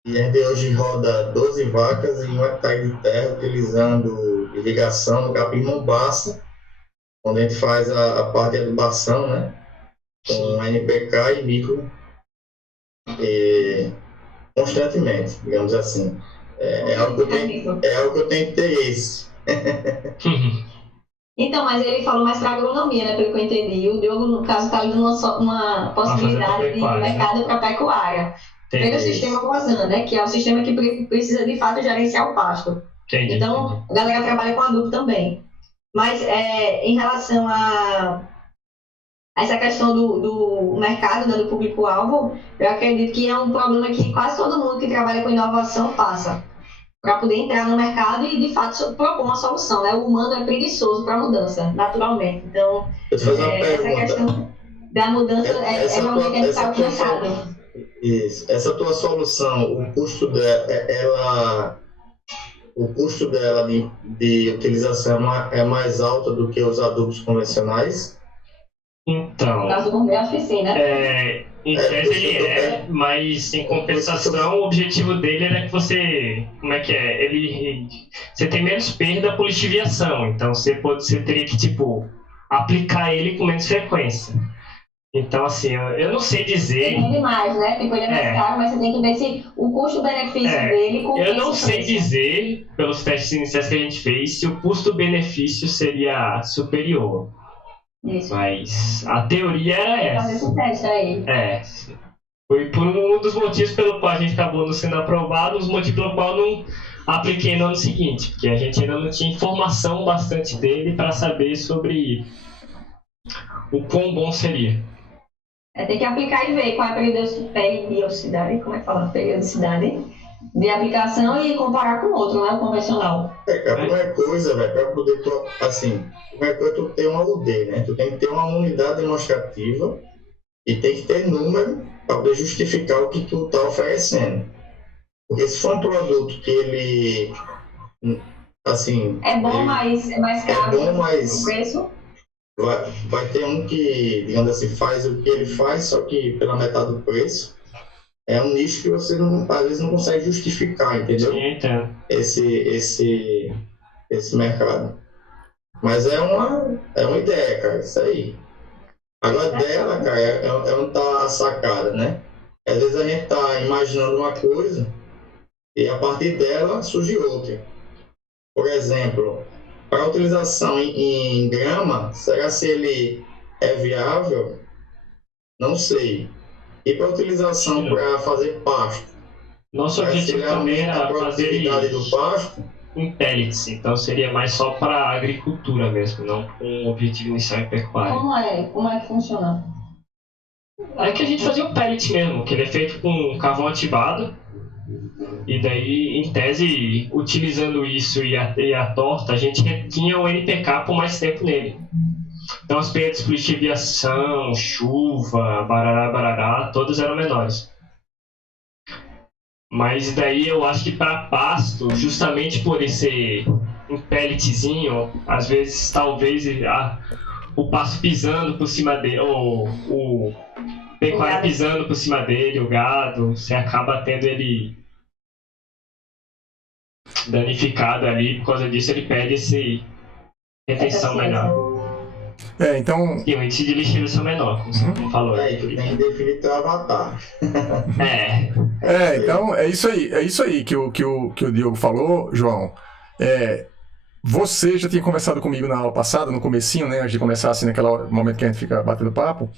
E a gente hoje roda 12 vacas em 1 hectare de terra, utilizando irrigação no capim-mombaça, onde a gente faz a parte de adubação, né? Com NPK e micro, constantemente, digamos assim. É algo que eu tenho interesse. Então, mas ele falou mais para agronomia, né? Pelo que eu entendi. O Diogo, no caso, está dando uma possibilidade de mercado para pecuária. Pelo sistema Cosan, né? Que é o sistema que precisa, de fato, gerenciar o pasto. Então, a galera trabalha com adubo também. Mas, em relação a essa questão do mercado, né, do público-alvo, eu acredito que é um problema que quase todo mundo que trabalha com inovação passa, para poder entrar no mercado e, de fato, propor uma solução, né? O humano é preguiçoso para a mudança, naturalmente. Então, essa questão da mudança realmente a gente está alcançado. Isso. Essa tua solução, o custo dela de utilização é mais alto do que os adubos convencionais? Então, no caso do gourmet, acho que sim, né? Em tese ele mas em compensação o objetivo dele era que você, como é que é? Você tem menos perda por lixiviação, então você teria que, tipo, aplicar ele com menos frequência. Então, assim, eu não sei dizer... Ele rende mais, né? Tipo, ele é mais caro, mas você tem que ver se o custo-benefício dele compensa. Eu não sei dizer, pelos testes iniciais que a gente fez, se o custo-benefício seria superior. Isso. Mas a teoria era essa. Fazer esse teste aí. Foi por um dos motivos pelo qual a gente acabou não sendo aprovado, os motivos pelo qual eu não apliquei no ano seguinte, porque a gente ainda não tinha informação bastante dele para saber sobre o quão bom seria. Tem que aplicar e ver qual é a periodicidade, como é que fala? Periodicidade de aplicação e comparar com o outro, né? O convencional. A primeira coisa, velho, para poder tu ter uma UD, né? Tu tem que ter uma unidade demonstrativa e tem que ter número para poder justificar o que tu tá oferecendo. Porque se for um produto que ele, assim... É bom, mas é mais caro. É bom, mas... O preço... Vai ter um que, digamos assim, faz o que ele faz, só que pela metade do preço. É um nicho que você às vezes não consegue justificar, entendeu? Sim, então. Esse mercado. Mas é uma ideia, cara, isso aí. Agora dela, cara, é onde tá a sacada, né? Às vezes a gente tá imaginando uma coisa e a partir dela surge outra. Por exemplo, para utilização em grama, será se ele é viável? Não sei. E para utilização para fazer pasto? Nosso objetivo também era fazer do pasto? Em pellets, então seria mais só para agricultura mesmo, não com o objetivo inicial em pecuária. Como é que funciona? É que a gente fazia o pellet mesmo, que ele é feito com carvão ativado. E daí, em tese, utilizando isso e a torta, a gente tinha o NPK por mais tempo nele. Então as perdas por lixiviação, chuva, barará, todas eram menores. Mas daí eu acho que para pasto, justamente por esse um pelletzinho, às vezes talvez o passo pisando por cima dele, ou o pecuária pisando por cima dele, o gado, você acaba tendo ele danificado ali, por causa disso ele perde esse retenção melhor. Então... E o índice de lixeiros são menor, como você falou. Aí tu tem que definir teu avatar. Então é isso aí que o Diogo falou, João. Você já tinha conversado comigo na aula passada, no comecinho, né, antes de começar, assim, naquele momento que a gente fica batendo papo,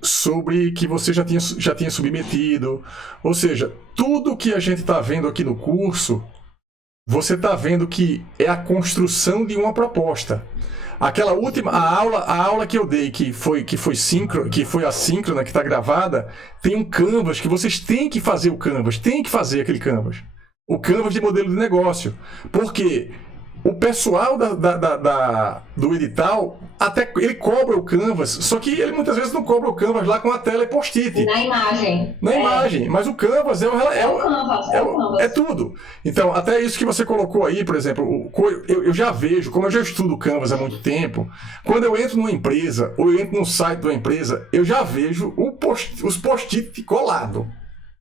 sobre que você já tinha submetido, ou seja, tudo que a gente está vendo aqui no curso, você está vendo que é a construção de uma proposta. Aquela última, a aula que eu dei, que foi assíncrona, que está gravada, tem um Canvas que vocês têm que fazer aquele Canvas. O Canvas de modelo de negócio. Porque o pessoal do edital, até ele cobra o Canvas, só que ele muitas vezes não cobra o Canvas lá com a tela e post-it. Na imagem. Na imagem, mas o Canvas é tudo. Então, até isso que você colocou aí, por exemplo, eu já vejo, como eu já estudo o Canvas há muito tempo, quando eu entro numa empresa, ou eu entro no site de uma empresa, eu já vejo os post-it colados.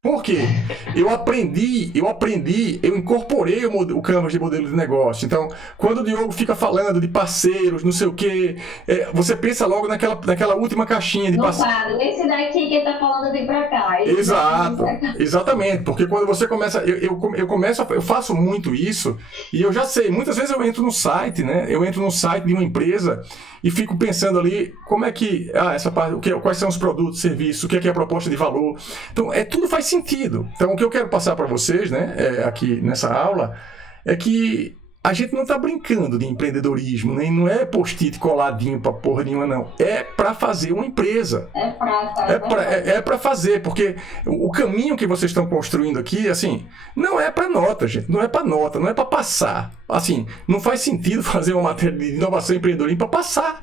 Por quê? Eu incorporei o Canvas de modelo de negócio. Então, quando o Diogo fica falando de parceiros, não sei o quê, você pensa logo naquela última caixinha de parceiros. Esse daqui que ele tá falando vem pra cá. Exatamente, porque quando você começa, eu faço muito isso, e eu já sei, muitas vezes eu entro no site, né? Eu entro no site de uma empresa e fico pensando ali, como é que, essa parte, quais são os produtos, serviços, o que é a proposta de valor. Então, tudo faz sentido. Então, o que eu quero passar para vocês, né, aqui nessa aula, é que a gente não está brincando de empreendedorismo, nem não é post-it coladinho para porra nenhuma, não. É para fazer uma empresa. É para fazer, porque o caminho que vocês estão construindo aqui, assim, não é para nota, gente. Não é para nota, não é para passar. Assim, não faz sentido fazer uma matéria de inovação e empreendedorismo para passar.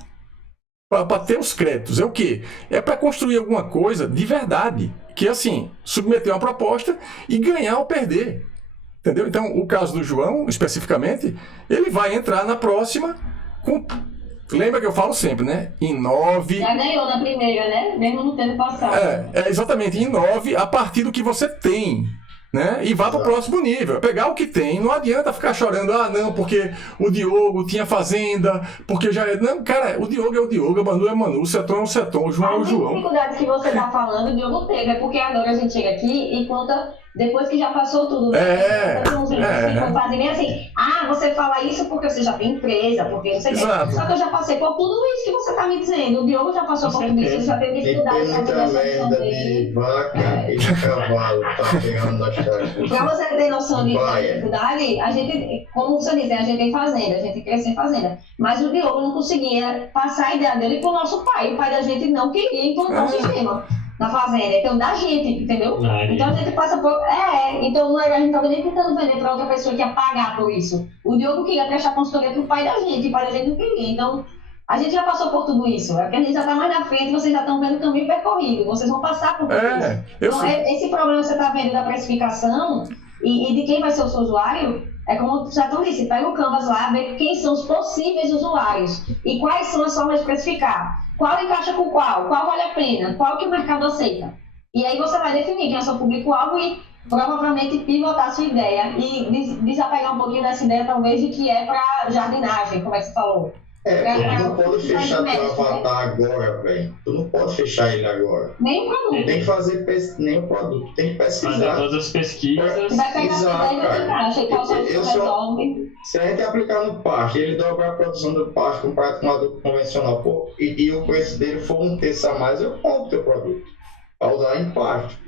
Para ter os créditos. É o quê? É para construir alguma coisa de verdade. Que, assim, submeter uma proposta e ganhar ou perder. Entendeu? Então, o caso do João, especificamente, ele vai entrar na próxima com... Lembra que eu falo sempre, né? Em 9... Já ganhou na primeira, né? Mesmo no tempo passado. Exatamente. Em 9, a partir do que você tem. Né? E vá para o próximo nível. Pegar o que tem. Não adianta ficar chorando. Não, porque o Diogo tinha fazenda, porque já... Não, cara, o Diogo é o Diogo, o Manu é o Manu, o Seton é o Seton, o João é o João. As dificuldades que você está falando, o Diogo teve. É porque agora a gente chega aqui e conta... Depois que já passou tudo, né? Fazem assim, você fala isso porque você já tem empresa, porque você quer. Só que eu já passei por tudo isso que você está me dizendo. O Diogo já passou por tudo isso, ele já teve dificuldade. Tem muita merda de vaca e de cavalo, tá pegando nas taxas. Pra você ter noção de dificuldade, a gente, como você diz, a gente tem fazenda, a gente cresce em fazenda. Mas o Diogo não conseguia passar a ideia dele pro nosso pai. O pai da gente não queria implantar o sistema na fazenda, então da gente, entendeu? Então a gente passa por... então não era, a gente estava nem tentando vender para outra pessoa que ia pagar por isso. O Diogo queria prestar consultoria pro pai da gente, e o pai da gente não queria. Então a gente já passou por tudo isso. É que a gente já está mais na frente, vocês já estão vendo o caminho percorrido, vocês vão passar por tudo isso. Então esse problema que você está vendo da precificação e de quem vai ser o seu usuário, é como o Seton disse, pega o Canvas lá, vê quem são os possíveis usuários e quais são as formas de precificar. Qual encaixa com qual vale a pena, qual que o mercado aceita. E aí você vai definir quem é o seu público-alvo e provavelmente pivotar a sua ideia e desapegar um pouquinho dessa ideia, talvez, de que é para jardinagem, como é que você falou. Tu não pode fechar teu avatar agora, velho. Tu não pode fechar ele agora. Nem o produto. Tem que fazer nem o produto, tem que pesquisar. Fazer todas as pesquisas. Vai pegar a ideia e vai tentar, checar o seu resolve. Se a gente aplicar no pasto, ele dobra a produção do pasto comparado com um adubo convencional, e o preço dele for 1/3 a mais, eu compro o teu produto. Para usar em pasto.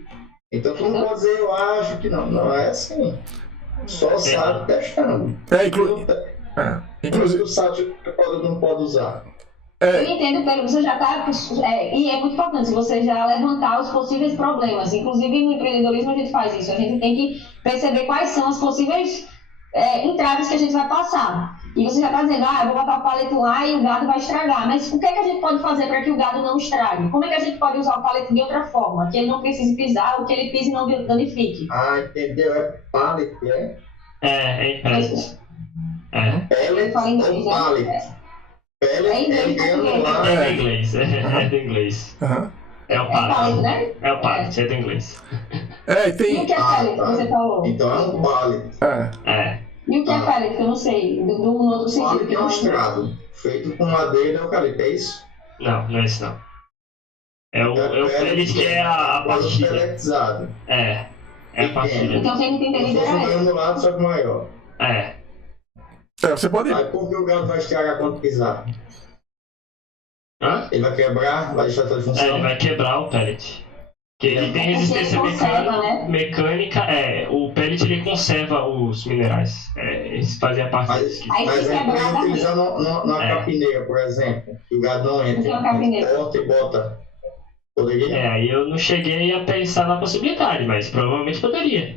Então tu não pode dizer, eu acho que não. Não é assim. Só sabe testando. Inclusive o site que o produto não pode usar. Eu entendo, Pedro, você já está... e é muito importante você já levantar os possíveis problemas. Inclusive, no empreendedorismo a gente faz isso. A gente tem que perceber quais são as possíveis entraves que a gente vai passar. E você já está dizendo, eu vou botar o paleto lá e o gado vai estragar. Mas o que é que a gente pode fazer para que o gado não estrague? Como é que a gente pode usar o paleto de outra forma? Que ele não precise pisar, ou que ele pise e não danifique. Entendeu? É pallet, É impresso. Pellet ou pallet? Pellet é granulado. É do inglês, é do inglês. Aham. É o pallet, pallet. né? É o pallet, é do inglês. E E o tem. que é pellet, que você falou? Então é um pallet. É. E o que é pellet, que eu não sei, do outro sentido. Pallet é um estrado feito com madeira e eucalipto, é isso? Não, não é isso não. É o pellet que é a partilha. Pelletizado. É a partilha. Então quem não tem Como se entendido fosse um era esse. granulado, só que maior. Você pode. Aí por que o gado vai estragar quando pisar? Hã? Ele vai quebrar, vai deixar de função? Ele vai quebrar o pellet. Porque ele tem resistência Porque ele conserva, né? mecânica. O pellet ele conserva os minerais. Eles fazem a parte Mas, Aí mas se a gente quebrar, pode dá utilizar numa capineira, por exemplo, que o gado não entra. O que é uma capineira? Corta e bota. Poderia? aí eu não cheguei a pensar na possibilidade, mas provavelmente poderia.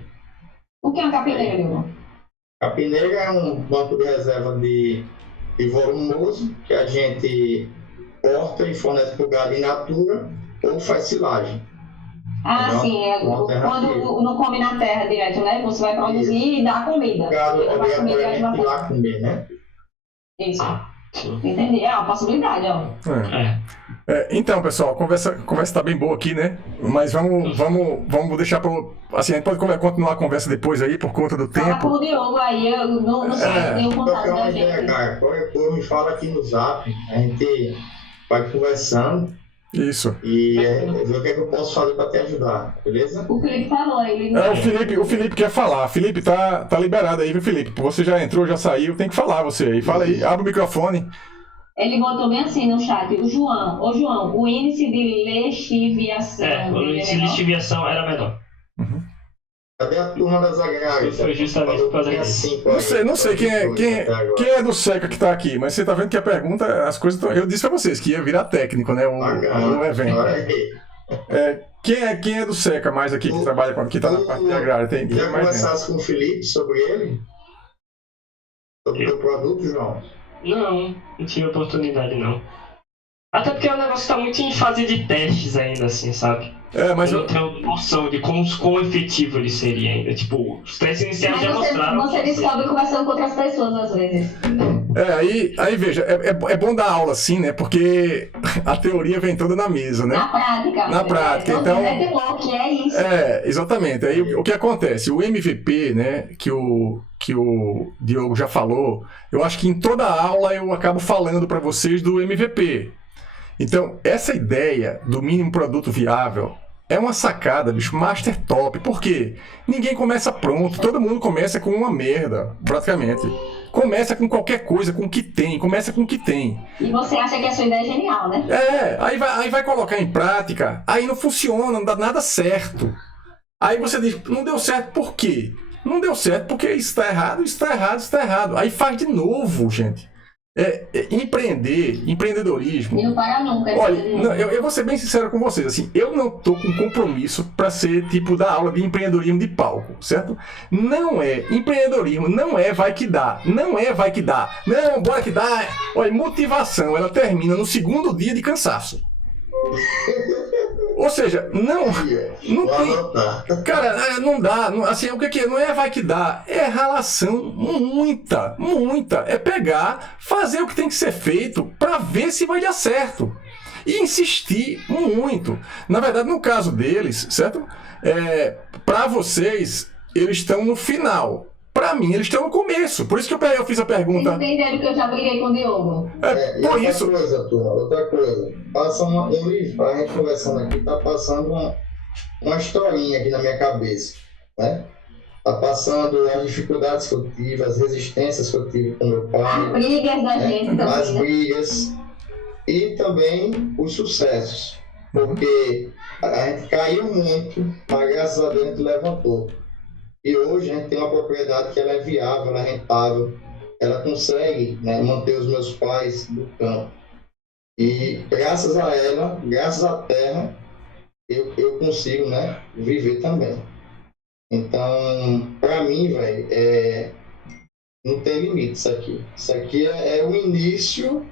O que é uma capineira, Dilma? Capineira é um banco de reserva de volumoso que a gente corta e fornece para o gado in natura ou faz silagem. Ah, Então, sim, uma alternativa. quando não come na terra direto, né? Você vai produzir e dá comida. O gado Ele vai comer direto na obrigatoriamente ir terra. lá comer, né? Isso. Entendi. É uma possibilidade, ó. Então, pessoal, a conversa tá bem boa aqui, né? Mas vamos deixar pro. Assim, a gente pode continuar a conversa depois aí, por conta do Fala com tempo. o Diogo aí, eu não sei nem o contato Qualquer da uma ideia, gente. cara. Qualquer coisa me fala aqui no zap. A gente vai conversando Isso. e ver o que é que eu posso fazer para te ajudar, beleza? O Felipe falou, ele O Felipe quer falar. Felipe, tá liberado aí, viu, Felipe? Você já entrou, já saiu, tem que falar você aí. Fala aí, abre o microfone. Ele botou bem assim no chat, o João, o índice de lixiviação. O índice de lixiviação era menor. Cadê a turma das agrárias? Foi justamente por causa disso. Não sei quem é do SECA que tá aqui, mas você tá vendo que a pergunta, as coisas eu disse pra vocês que ia virar técnico, né? O evento. Quem é do SECA mais aqui que trabalha que tá na parte de agrária? Tem Já mais conversasse com o Felipe sobre ele? Sobre o teu produto, João? Não tive oportunidade não. Até porque o negócio tá muito em fase de testes ainda, assim, sabe? Mas eu não tenho noção de quão efetivo ele seria ainda. Tipo, os testes iniciais já mostraram. Você descobre conversando com outras pessoas às vezes. Aí veja, é bom dar aula assim, né? Porque a teoria vem toda na mesa, né? Na prática. Então, que é isso. Exatamente. Aí o que acontece? O MVP, né? Que o Diogo já falou, eu acho que em toda aula eu acabo falando para vocês do MVP. Então, essa ideia do mínimo produto viável é uma sacada, bicho, master top. Por quê? Ninguém começa pronto, todo mundo começa com uma merda, praticamente. Começa com qualquer coisa, com o que tem, começa com o que tem. E você acha que a sua ideia é genial, né? Aí vai colocar em prática, aí não funciona, não dá nada certo. Aí você diz, não deu certo por quê? Não deu certo porque isso está errado, isso está errado, isso está errado. Aí faz de novo, gente. Empreendedorismo. E não para nunca. Olha, eu vou ser bem sincero com vocês, assim, eu não tô com compromisso para ser tipo da aula de empreendedorismo de palco, certo? Empreendedorismo não é vai que dá, não, bora que dá. Olha, motivação, ela termina no segundo dia de cansaço. Ou seja, não tem. Cara, não dá. Assim, o que é? Não é vai que dá. É ralação muita. É pegar, fazer o que tem que ser feito para ver se vai dar certo. E insistir muito. Na verdade, no caso deles, certo? Para vocês, eles estão no final. Para mim, eles estão no começo. Por isso que eu fiz a pergunta. Vocês entenderam que eu já briguei com o Diogo? Por isso. Outra coisa. Passa um livro, a gente conversando aqui, tá passando uma historinha aqui na minha cabeça, né? Tá passando as dificuldades que eu tive, as resistências que eu tive com meu pai. As brigas da gente também. As brigas. E também os sucessos. Porque a gente caiu muito, mas graças a Deus a gente levantou. E hoje a gente tem uma propriedade que ela é viável, ela é rentável, ela consegue, né, manter os meus pais no campo. E graças a ela, graças à terra, eu consigo, né, viver também. Então, para mim, velho, não tem limite isso aqui. Isso aqui é o início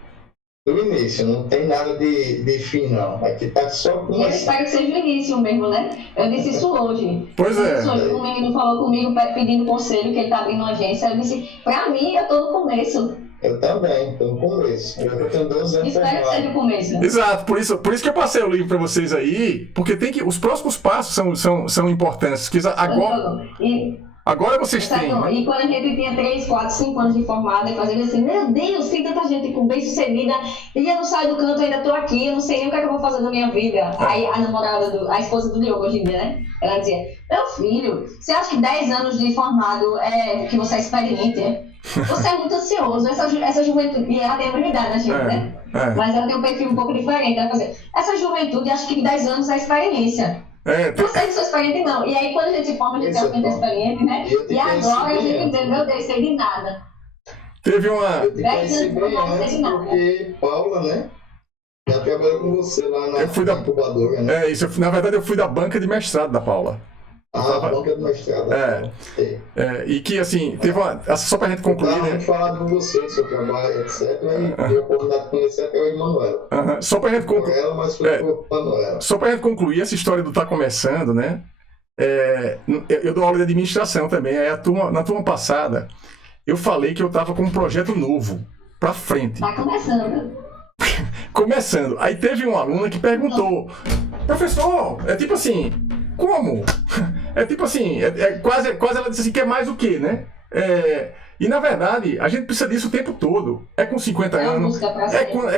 do início, não tem nada de fim, não. Aqui tá só começando. Eu espero que seja o início mesmo, né? Eu disse isso hoje. Pois é. Hoje, um menino falou comigo pedindo conselho, que ele tá abrindo uma agência. Eu disse, pra mim, eu tô no começo. Eu também, estou no começo. Eu tenho 12 anos Espero que seja o começo. Exato, por isso que eu passei o livro para vocês aí, porque os próximos passos são importantes. Que agora vocês têm. Né? E quando a gente tinha 3, 4, 5 anos de formada, e fazendo assim, meu Deus, tem tanta gente com bem-sucedida, e eu não saio do canto, eu ainda tô aqui, eu não sei nem o que é que eu vou fazer da minha vida. Aí a namorada, a esposa do Diogo hoje em dia, né? Ela dizia, meu filho, você acha que 10 anos de formado é que você é experiente? Você é muito ansioso, essa juventude, e ela tem a mesma idade da gente, né? Mas ela tem um perfil um pouco diferente. Ela fala assim, essa juventude, acho que 10 anos é experiência. Você que sou experiente, não. E aí, quando a gente se forma, a gente é experiente, né? E agora a gente diz, meu Deus, sei de nada. Teve uma. Eu te conheci bem antes, porque Paula, né? Já trabalhou com você lá na incubadora, né? Na verdade, eu fui da banca de mestrado da Paula. Banca de mestrado. E que, assim, teve uma. Só pra gente concluir, né? Vamos falar com você, do seu trabalho, etc. E eu oportunidade de conhecer até o Emanuel. Só pra gente concluir. Mas foi por Manuela. Só pra gente concluir essa história do Tá Começando, né? Eu dou aula de administração também. Aí na turma passada, eu falei que eu tava com um projeto novo pra frente. Tá começando. Começando. Aí teve uma aluna que perguntou, professor, é tipo assim, como? É tipo assim, quase ela disse assim, que é mais o quê, né? E na verdade, a gente precisa disso o tempo todo. É com 50 anos,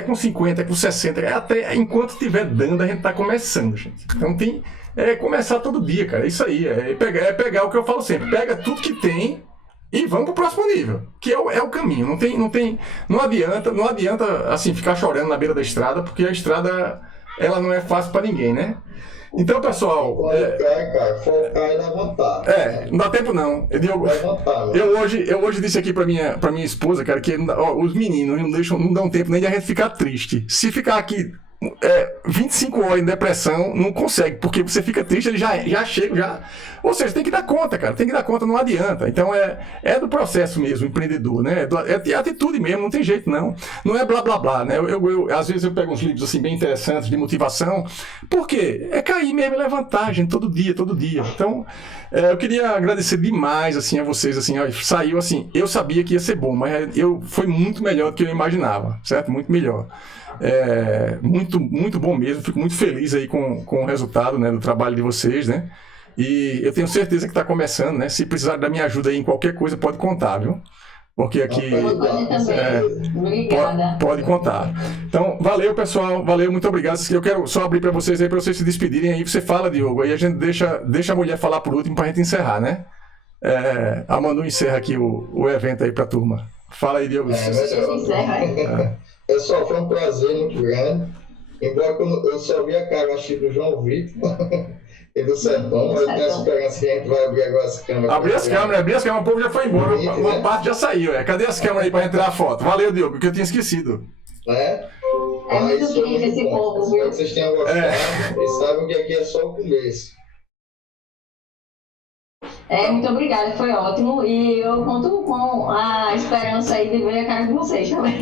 com 50, é com 60, até enquanto estiver dando, a gente tá começando, gente. Então tem começar todo dia, cara. É isso aí. É pegar o que eu falo sempre, pega tudo que tem e vamos pro próximo nível, que é o caminho. Não adianta assim ficar chorando na beira da estrada, porque a estrada ela não é fácil para ninguém, né? Então, pessoal, focar e levantar. Não dá tempo não. Eu hoje disse aqui para minha esposa, cara, que os meninos não dão tempo nem de a gente ficar triste. Se ficar aqui 25 horas em depressão, não consegue, porque você fica triste, ele já chega. Ou seja, tem que dar conta, cara, tem que dar conta, não adianta. Então é do processo mesmo, empreendedor, né? É atitude mesmo, não tem jeito não. Não é blá blá blá, né? Às vezes eu pego uns livros assim bem interessantes de motivação, porque é cair mesmo e levantar, gente, todo dia. Então, eu queria agradecer demais assim a vocês, assim, saiu assim, eu sabia que ia ser bom, mas foi muito melhor do que eu imaginava, certo? Muito melhor. Muito, muito bom mesmo, fico muito feliz aí com o resultado, né, do trabalho de vocês, né? E eu tenho certeza que está começando, né? Se precisar da minha ajuda aí em qualquer coisa, pode contar, viu? Porque aqui pode contar. Então, valeu, pessoal, valeu, muito obrigado. Eu quero só abrir para vocês aí, para vocês se despedirem aí. Você fala, Diogo, aí a gente deixa a mulher falar por último para a gente encerrar, né? A Manu encerra aqui o evento aí para a turma. Fala aí, Diogo. Pessoal, foi um prazer muito grande. Embora eu só vi a cara, acho, do João Vitor e do Sertão, mas eu tenho a esperança que a gente vai abrir agora as câmeras. Abrir as câmeras, o povo já foi embora, uma parte já saiu. Cadê as câmeras aí para entrar a foto? Valeu, Diogo, que eu tinha esquecido. É muito incrível esse povo, viu? Espero que vocês tenham gostado e saibam que aqui é só o começo. Muito obrigada, foi ótimo e eu conto com a esperança aí de ver a cara de vocês também.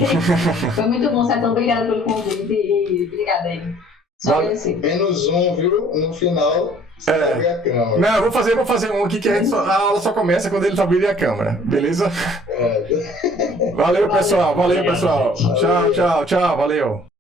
Foi muito bom, Sertão, obrigada pelo convite e obrigada aí. Só agradecer. Menos um, viu? No final, você vai abrir a câmera. Não, eu vou fazer um aqui que a aula só começa quando ele tá abrindo a câmera, beleza? Valeu, pessoal, valeu, pessoal. Tchau, valeu.